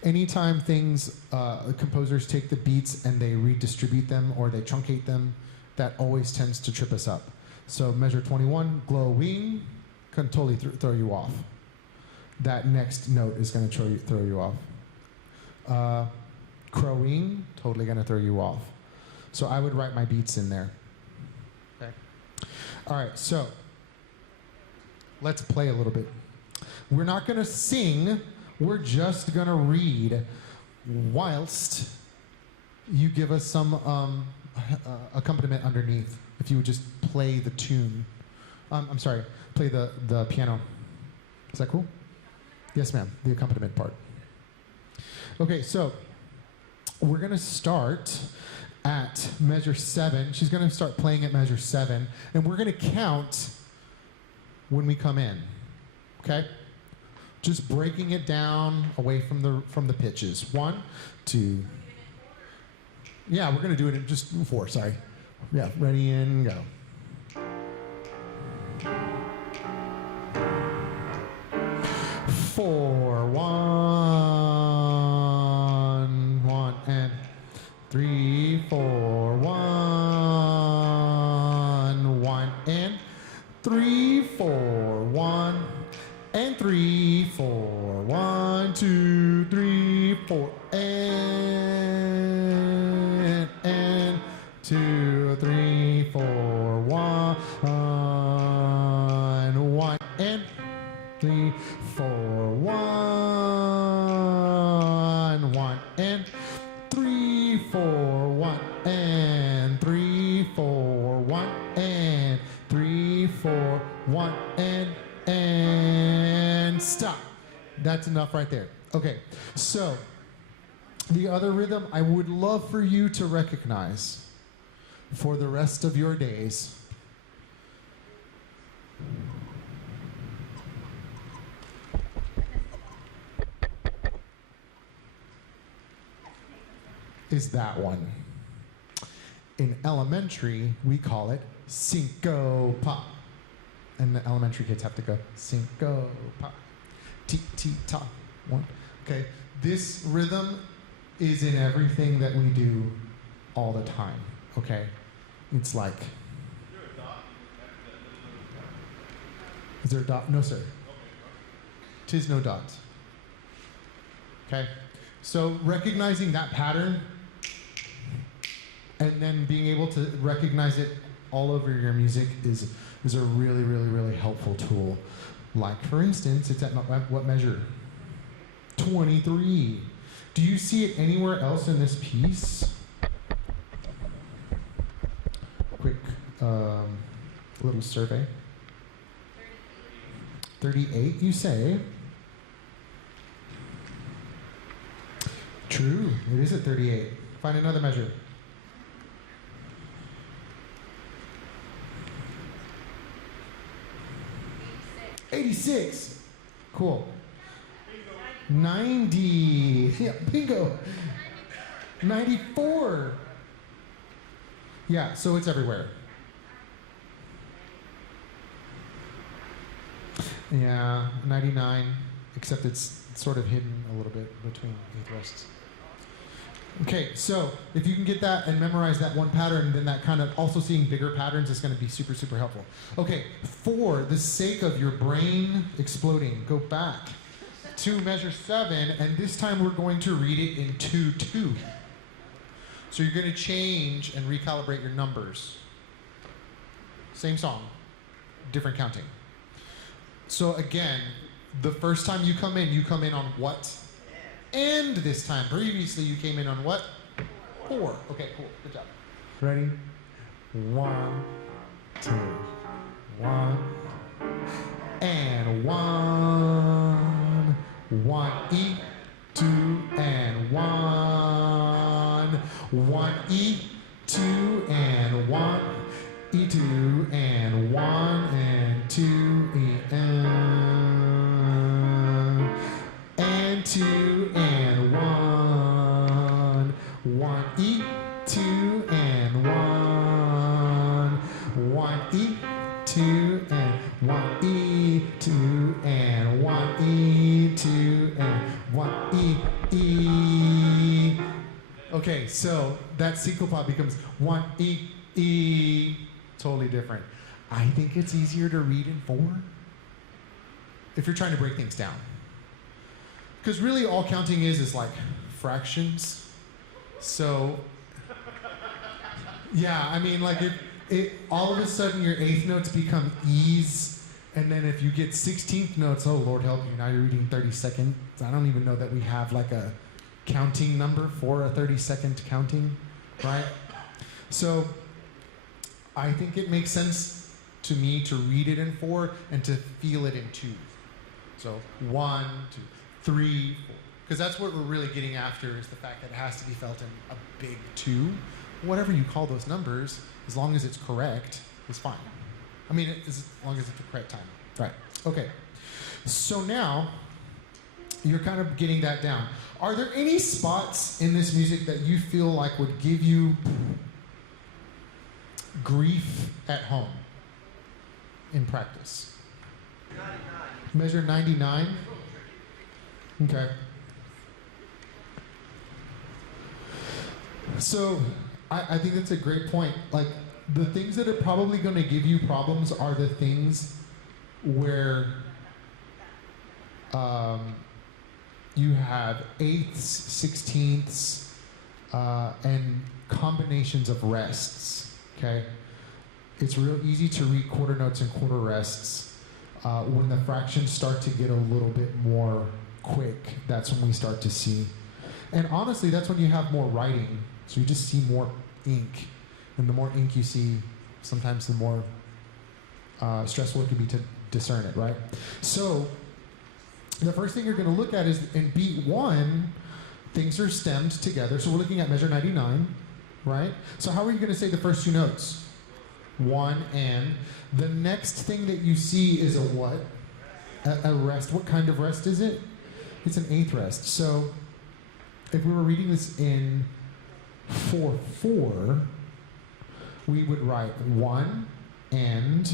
Anytime composers take the beats and they redistribute them or they truncate them, that always tends to trip us up. So measure 21, glowing, can totally throw you off. That next note is going to throw you off. Crowing, totally going to throw you off. So I would write my beats in there. Okay. All right, so let's play a little bit. We're not going to sing. We're just going to read whilst you give us some accompaniment underneath. If you would just play the tune. I'm sorry, play the piano. Is that cool? Yes, ma'am, the accompaniment part. Okay, so we're gonna start at measure 7. She's gonna start playing at measure 7, and we're gonna count when we come in, okay? Just breaking it down away from the pitches. 1, 2. Yeah, we're gonna do it in just 4, sorry. Yeah, ready and go. 4, 1, 1, and 3, 4, 1, 1, and 3, 4, 1, and 3, 4, 1, 2, 3, 4, and 2, 3, 4, 1, 1, and 3, 4, 1, 1, and 3, 4, 1, and 3, 4, 1, and 3, 4, 1, and stop. That's enough right there. Okay, so the other rhythm I would love for you to recognize for the rest of your days is that one. In elementary, we call it syncopa. And the elementary kids have to go syncopa. Ti-ti-ta. 1. Okay, this rhythm is in everything that we do all the time, okay? It's like... Is there a dot? No, sir. Tis no dot. Okay? So recognizing that pattern and then being able to recognize it all over your music is a really, really, really helpful tool. Like, for instance, it's at what measure? 23. Do you see it anywhere else in this piece? Quick little survey. 38, you say? True, it is at 38. Find another measure. 86. Cool. 90. Yeah, bingo. 94. Yeah, so it's everywhere. Yeah, 99, except it's sort of hidden a little bit between eighth rests. Okay, so if you can get that and memorize that one pattern, then that kind of also seeing bigger patterns is going to be super, super helpful. Okay, for the sake of your brain exploding, go back to measure 7, and this time we're going to read it in 2-2. So you're going to change and recalibrate your numbers. Same song, different counting. So again, the first time you come in on what? And this time. Previously you came in on what? 4. Okay, cool. Good job. Ready? 1, 2, 1. And 1. 1 E, 2 and 1. 1 E, 2 and 1. E2 and 1 and 2 E and 2 and 1. 1 E, 2 and 1. 1 E, 2 and 1 E, 2 and 1 E, 2 and 1 E. Okay, so that syncopop becomes 1 E. Totally different. I think it's easier to read in 4 if you're trying to break things down. Because really all counting is like fractions. So, yeah, I mean, like if all of a sudden your 8th notes become E's, and then if you get 16th notes, oh Lord help you, now you're reading 32nd. I don't even know that we have like a counting number for a 30-second counting, right? So I think it makes sense to me to read it in 4 and to feel it in 2. So 1, 2, 3, 4. Because that's what we're really getting after, is the fact that it has to be felt in a big 2. Whatever you call those numbers, as long as it's correct, is fine. I mean, as long as it's the correct time. Right. Okay. So now, you're kind of getting that down. Are there any spots in this music that you feel like would give you grief at home in practice? 99. Measure 99? Okay. So, I think that's a great point. Like, the things that are probably going to give you problems are the things where you have eighths, sixteenths, and combinations of rests, okay? It's real easy to read quarter notes and quarter rests. When the fractions start to get a little bit more quick, that's when we start to see. And honestly, that's when you have more writing. So you just see more ink. And the more ink you see, sometimes the more stressful it can be to discern it, right? So the first thing you're going to look at is in beat 1, things are stemmed together. So we're looking at measure 99, right? So how are you going to say the first 2 notes? 1 and. The next thing that you see is a what? A rest. What kind of rest is it? It's an 8th rest. So if we were reading this in 4/4, we would write 1 and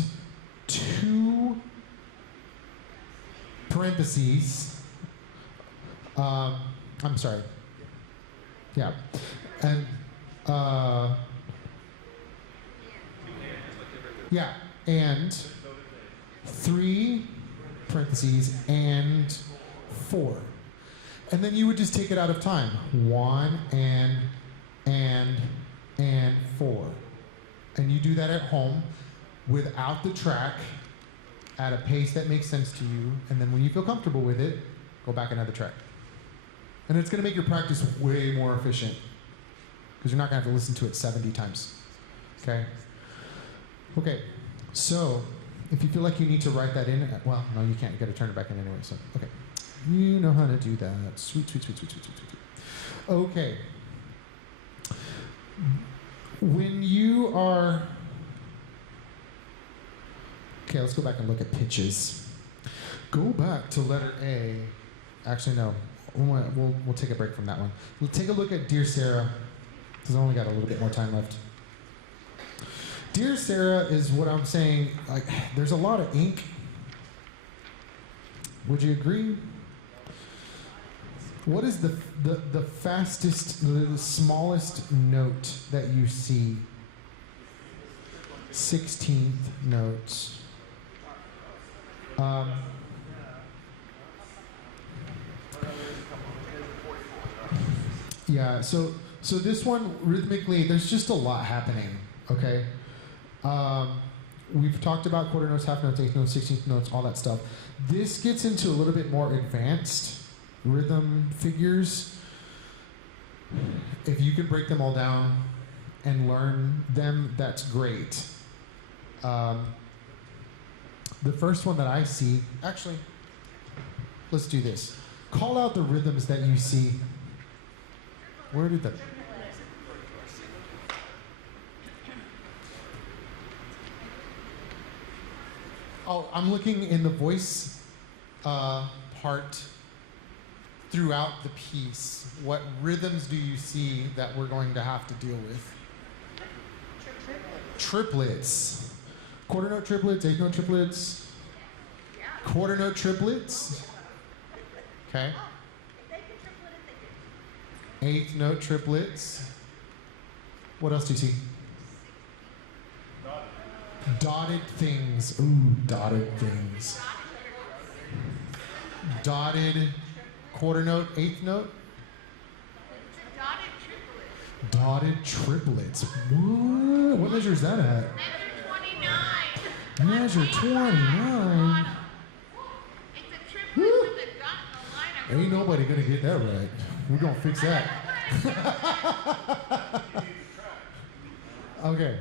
2 parentheses. I'm sorry. Yeah. And yeah, and 3 parentheses and 4. And then you would just take it out of time. 1 and 4. And you do that at home without the track at a pace that makes sense to you. And then when you feel comfortable with it, go back and add the track. And it's going to make your practice way more efficient, because you're not going to have to listen to it 70 times. Okay? Okay. So if you feel like you need to write that in, well, no, you can't. You got to turn it back in anyway. So, okay. You know how to do that. Sweet, sweet, sweet, sweet, sweet, sweet, sweet. Okay. When you are... Okay, let's go back and look at pitches. Go back to letter A. Actually, no. We'll take a break from that one. We'll take a look at Dear Sarah, because I only got a little bit more time left. Dear Sarah is what I'm saying, like, there's a lot of ink. Would you agree? What is the fastest, the smallest note that you see? 16th notes. Yeah, so this one, rhythmically, there's just a lot happening, okay? We've talked about quarter notes, half notes, 8th notes, 16th notes, all that stuff. This gets into a little bit more advanced rhythm figures. If you can break them all down and learn them, that's great. The first one that I see, actually, let's do this. Call out the rhythms that you see. Where did that? Oh, I'm looking in the voice part throughout the piece. What rhythms do you see that we're going to have to deal with? Triplets. Quarter note triplets, 8th note triplets. Quarter note triplets. Okay. 8th note triplets. What else do you see? Dotted things. Ooh, dotted things. Dotted quarter note, 8th note. Dotted triplets. What measure is that at? Measure 29. Measure 29. Ain't nobody gonna get that right. We're gonna fix that. Okay.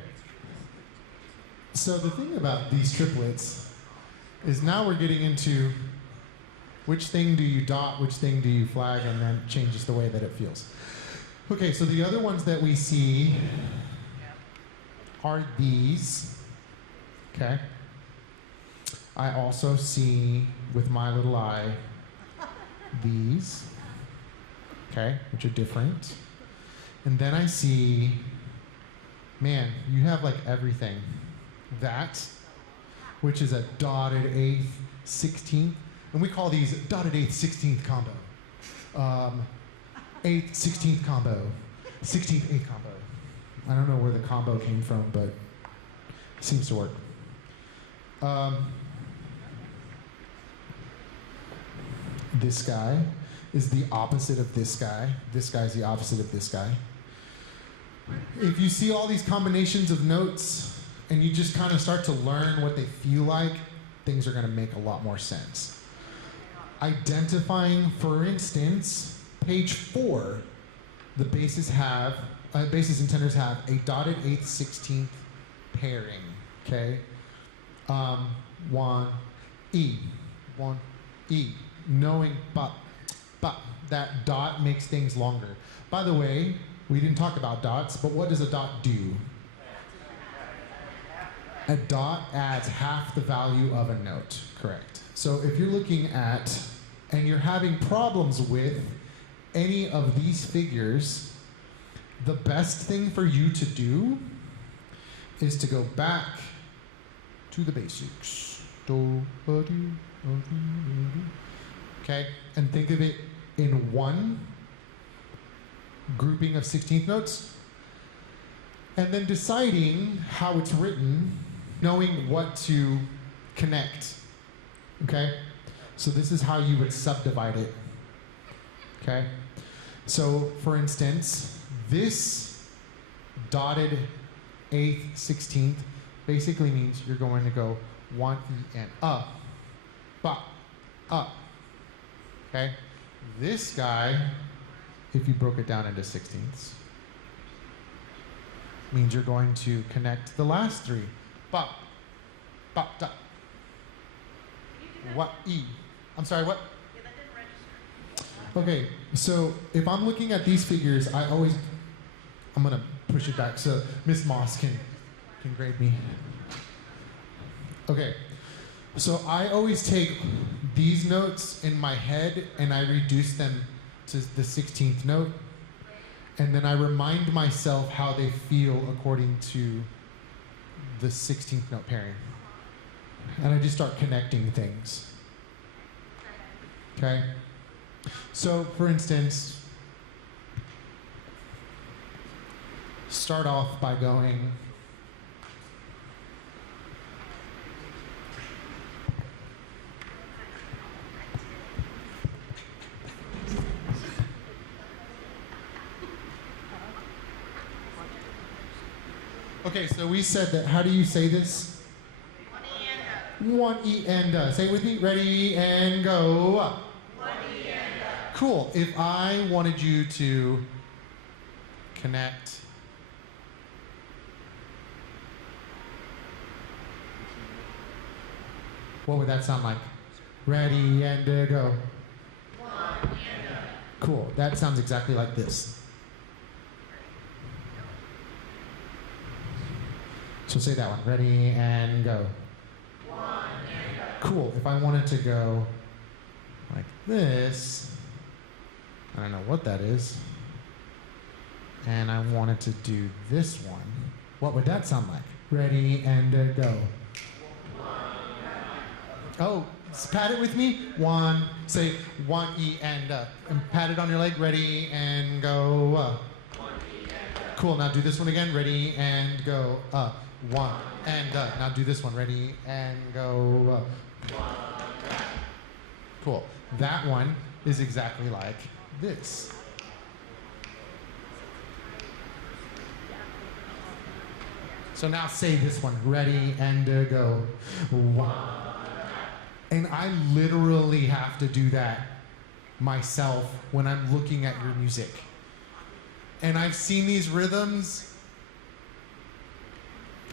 So the thing about these triplets is now we're getting into which thing do you dot, which thing do you flag, and then changes the way that it feels. Okay, so the other ones that we see are these. Okay. I also see with my little eye these, okay, which are different. And then I see, man, you have like everything. That, which is a dotted 8th, 16th, and we call these dotted 8th, 16th combo. 8th, 16th combo, 16th, 8th combo. I don't know where the combo came from, but it seems to work. This guy is the opposite of this guy. This guy's the opposite of this guy. If you see all these combinations of notes and you just kind of start to learn what they feel like, things are going to make a lot more sense. Identifying, for instance, page 4, the basses and tenors have a dotted 8th, 16th pairing, okay? 1, E, 1, E. Knowing but that dot makes things longer. By the way, we didn't talk about dots, but what does a dot do? A dot adds half the value of a note, correct. So if you're looking at, and you're having problems with any of these figures, the best thing for you to do is to go back to the basics. Do, ba, do, ba, do, ba, do. Okay, and think of it in one grouping of 16th notes, and then deciding how it's written, knowing what to connect, okay? So this is how you would subdivide it, okay? So, for instance, this dotted 8th, 16th basically means you're going to go 1 E and up, up. Okay, this guy, if you broke it down into 16ths, means you're going to connect the last 3. Da. What E? I'm sorry, what? Yeah, that didn't register. Okay, so if I'm looking at these figures, I'm gonna push it back so Miss Moss can grade me. Okay. So I always take these notes in my head and I reduce them to the 16th note. And then I remind myself how they feel according to the 16th note pairing. And I just start connecting things. Okay? So, for instance, start off by going okay, so we said that, how do you say this? 1 E and say it with me, ready and go. 1 E and Cool, if I wanted you to connect what would that sound like? Ready and go. 1 and Cool, that sounds exactly like this. So say that one. Ready and go. 1 and Cool. If I wanted to go like this, I don't know what that is, and I wanted to do this one, what would that sound like? Ready and go. 1 Oh, pat it with me. 1. Say 1 E and pat it on your leg. Ready and go. 1 E and Cool. Now do this one again. Ready and go. 1 and now do this one. Ready and go. Cool. That one is exactly like this. So now say this one. Ready and go. 1. And I literally have to do that myself when I'm looking at your music. And I've seen these rhythms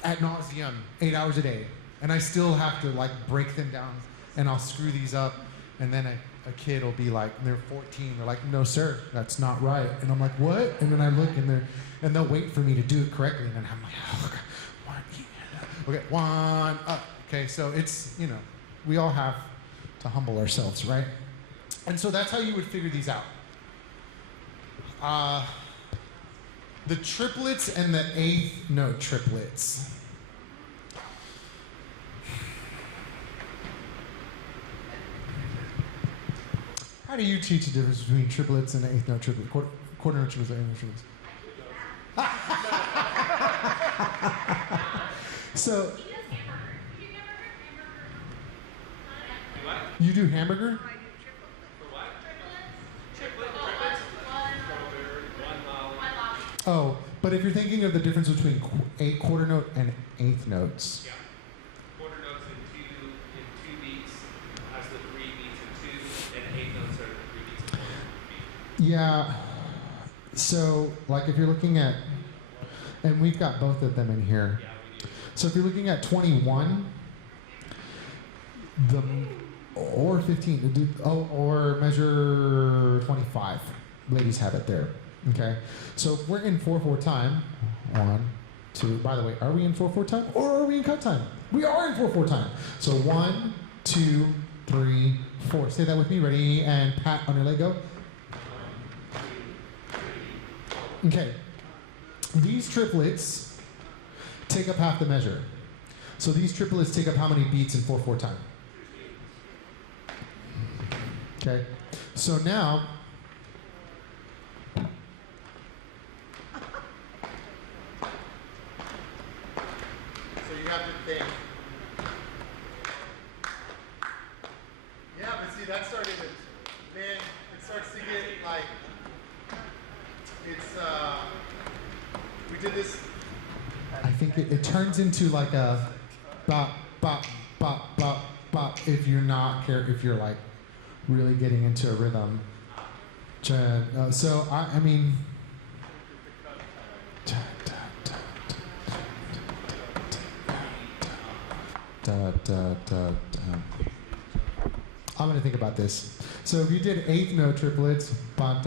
ad nauseum, 8 hours a day. And I still have to like break them down, and I'll screw these up, and then a kid will be like, they're 14, they're like, no sir, that's not right. And I'm like, what? And then I look and they'll wait for me to do it correctly, and then I'm like, oh, okay, 1 up. Okay, so it's, you know, we all have to humble ourselves, right? And so that's how you would figure these out. The triplets and the eighth note triplets. How do you teach the difference between triplets and eighth note triplets? Quarter note triplets and eighth note triplets? So, you do hamburger? Oh, but if you're thinking of the difference between quarter note and eighth notes. Yeah. Quarter notes in two beats has the 3 beats in 2, and eighth notes are the 3 beats in 1 beat. Yeah. So, like if you're looking at, and we've got both of them in here. Yeah, we do. So if you're looking at 21, or 15, or measure 25. Ladies have it there. Okay. So if we're in 4/4 time. 1, 2. By the way, are we in 4/4 time or are we in cut time? We are in 4/4 time. So 1, 2, 3, 4. Say that with me. Ready? And pat on your leg. Go. Okay. These triplets take up half the measure. So these triplets take up how many beats in 4/4 time? Okay. So now, so you have to think. Yeah, but see, that started to, man, it starts to get like, it's, we did this. I think it turns into like a bop, bop, bop, bop, bop, if you're like really getting into a rhythm. So, I mean, I'm going to think about this. So if you did eighth note triplets, that's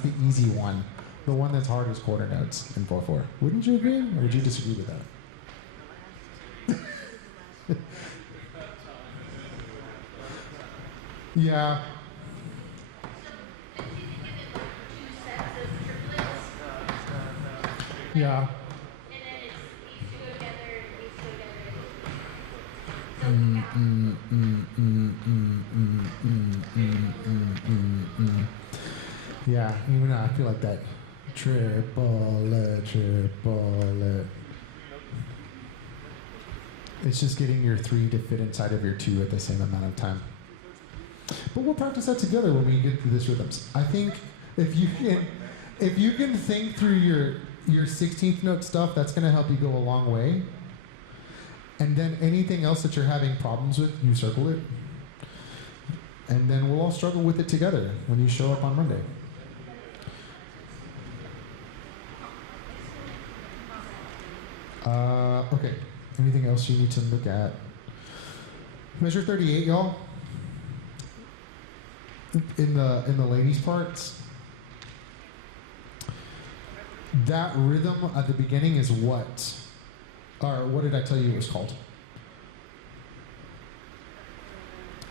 the easy one. The one that's hard is quarter notes in 4/4. Wouldn't you agree, or would you disagree with that? Yeah. Yeah. Yeah, even I feel like that. Triplet. It's just getting your 3 to fit inside of your 2 at the same amount of time. But we'll practice that together when we get through this rhythms. I think if you can think through your 16th note stuff, that's going to help you go a long way. And then anything else that you're having problems with, you circle it. And then we'll all struggle with it together when you show up on Monday. Okay. Anything else you need to look at? Measure 38, y'all. In the ladies' parts. That rhythm at the beginning is what? Or what did I tell you it was called?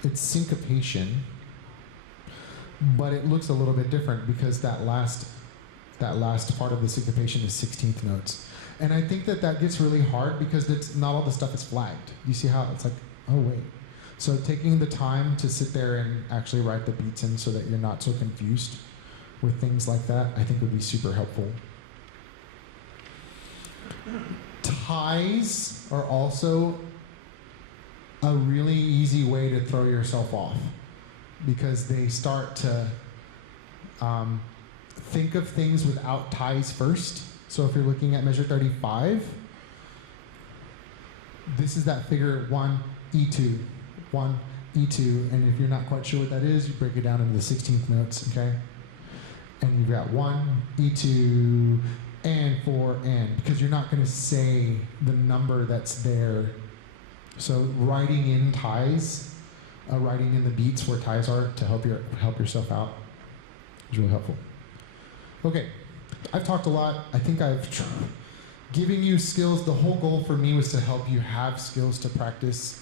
It's syncopation, but it looks a little bit different because that last part of the syncopation is 16th notes. And I think that gets really hard because not all the stuff is flagged. You see how it's like, oh wait. So taking the time to sit there and actually write the beats in so that you're not so confused with things like that, I think would be super helpful. Ties are also a really easy way to throw yourself off because they start to think of things without ties first. So if you're looking at measure 35, this is that figure 1, E2, 1, E2, and if you're not quite sure what that is, you break it down into the 16th notes, okay? And you've got 1, E2, and 4, and, because you're not going to say the number that's there. So writing in ties, writing in the beats where ties are to help yourself out is really helpful. Okay, I've talked a lot. I think I've given you skills. The whole goal for me was to help you have skills to practice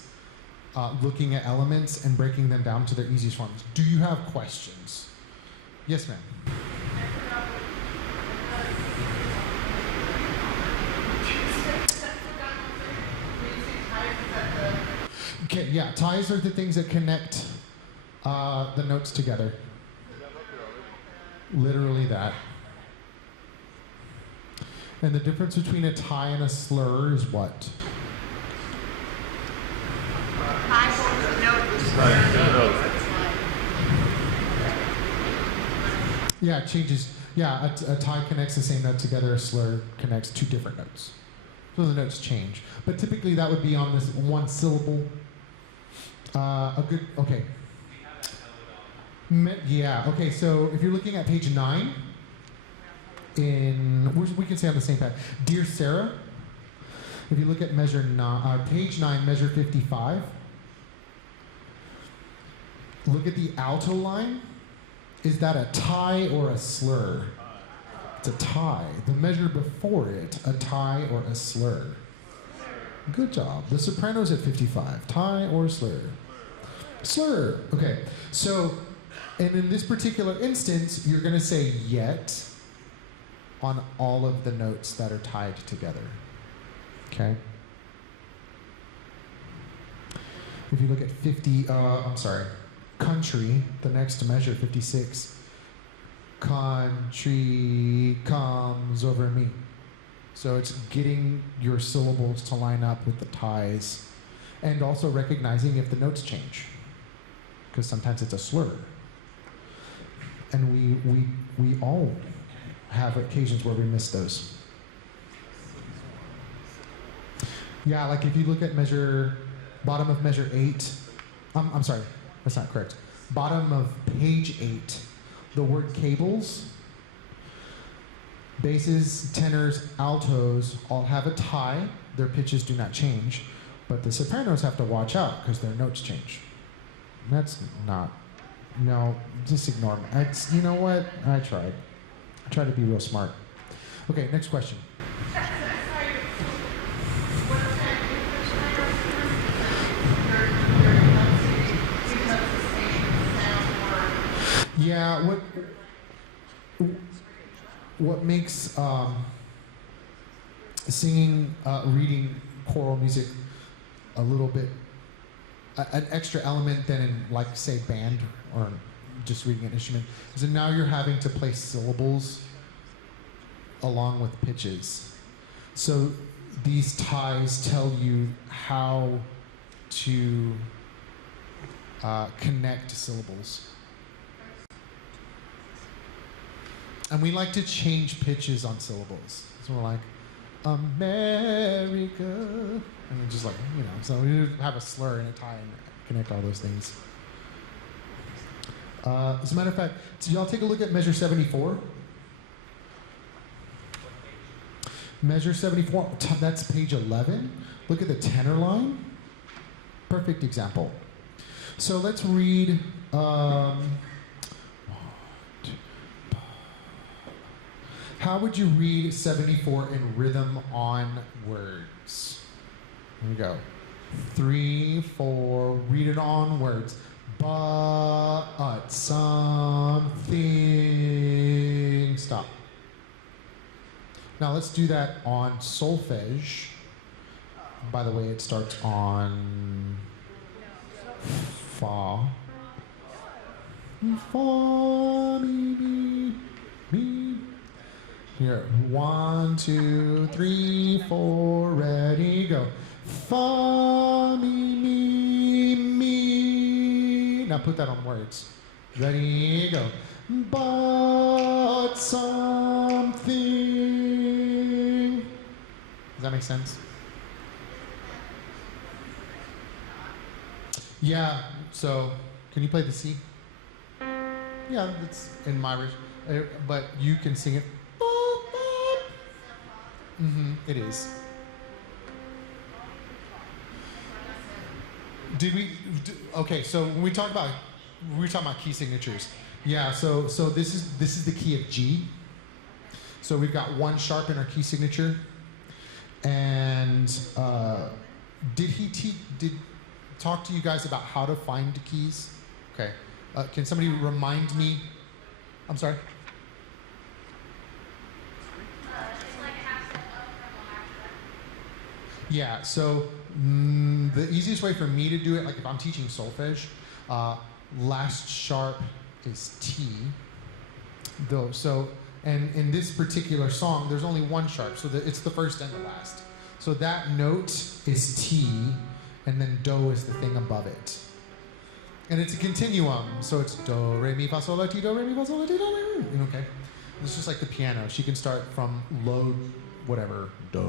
looking at elements and breaking them down to their easiest forms. Do you have questions? Yes, ma'am. Okay, yeah, ties are the things that connect the notes together. Literally that. And the difference between a tie and a slur is what? Yeah, it changes. Yeah, a tie connects the same note together. A slur connects two different notes. So the notes change. But typically that would be on this one syllable. Okay. Yeah, okay, so if you're looking at page 9, we can say on the same page. Dear Sarah, if you look at page 9, measure 55, look at the alto line. Is that a tie or a slur? It's a tie. The measure before it, a tie or a slur. Good job. The soprano's at 55. Tie or slur? Slur. Okay, so, and in this particular instance, you're going to say yet on all of the notes that are tied together. Okay? If you look at country, the next measure, 56. Country comes over me. So it's getting your syllables to line up with the ties and also recognizing if the notes change, because sometimes it's a slur. And we all have occasions where we miss those. Yeah, like if you look at bottom of measure 8, I'm sorry, that's not correct. Bottom of page 8, the word cables, basses, tenors, altos all have a tie. Their pitches do not change, but the sopranos have to watch out because their notes change. That's not, no, just ignore me. You know what? I tried. I tried to be real smart. Okay, next question. Yeah, what makes singing, reading choral music a little bit an extra element than in, like, say, band or just reading an instrument is that now you're having to place syllables along with pitches. So these ties tell you how to connect syllables. And we like to change pitches on syllables. So we're like, America. And we're just like, so we have a slur and a tie and connect all those things. As a matter of fact, so y'all take a look at measure 74. Measure 74, that's page 11. Look at the tenor line. Perfect example. So let's read, how would you read 74 in rhythm on words? Here we go. 3, 4, read it on words. But something. Stop. Now let's do that on solfege. By the way, it starts on fa. Fa, mi, mi. Here, 1, 2, 3, 4, ready, go. Fa, mi, mi. Now put that on words. Ready, go. But something. Does that make sense? Yeah, so can you play the C? Yeah, it's in my but you can sing it. It is. Okay, so when we were talking about key signatures. Yeah, so this is the key of G. So we've got 1 sharp in our key signature. And did he talk to you guys about how to find keys? Okay. Can somebody remind me? I'm sorry? Yeah, so the easiest way for me to do it, like if I'm teaching solfege, last sharp is T. Though, so, and in this particular song, there's only 1 sharp, so it's the first and the last. So that note is T, and then do is the thing above it. And it's a continuum, so it's do, re, mi, fa, sol, la, ti, do, re, mi, fa, sol, la, ti, do, re, mi. Okay? It's just like the piano. She can start from low, whatever. Do,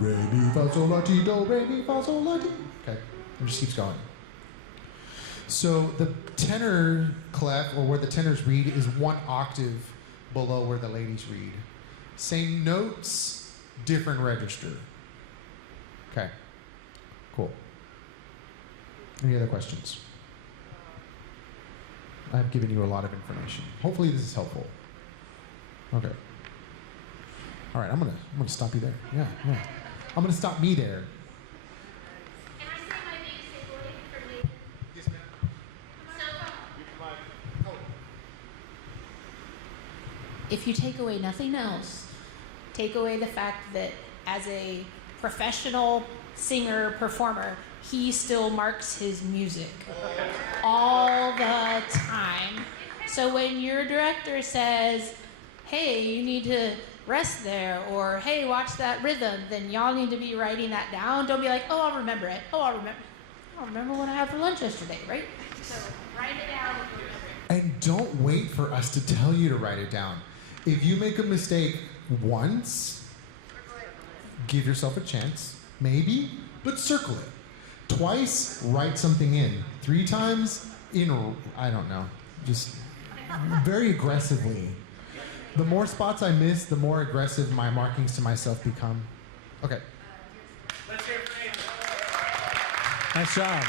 re, mi, fa, sol, la, ti, do, re, mi, fa, sol, la, ti. Okay? And just keeps going. So the tenor clef, or where the tenors read, is 1 octave below where the ladies read. Same notes, different register. Okay, cool. Any other questions? I've given you a lot of information. Hopefully this is helpful. Okay. All right, I'm gonna stop you there. Yeah. I'm gonna stop me there. Can I say my biggest takeaway from Nathan? Yes, ma'am. If you take away nothing else, take away the fact that as a professional singer, performer, he still marks his music all the time. So when your director says, hey, you need to rest there, or hey, watch that rhythm, then y'all need to be writing that down. Don't be like, oh, I'll remember it. I'll remember what I had for lunch yesterday, right? So write it down. And don't wait for us to tell you to write it down. If you make a mistake once, give yourself a chance, maybe, but circle it. Twice, write something in. 3 times, I don't know, just very aggressively. The more spots I miss, the more aggressive my markings to myself become. Okay. Let's hear it for Nathan. Nice job.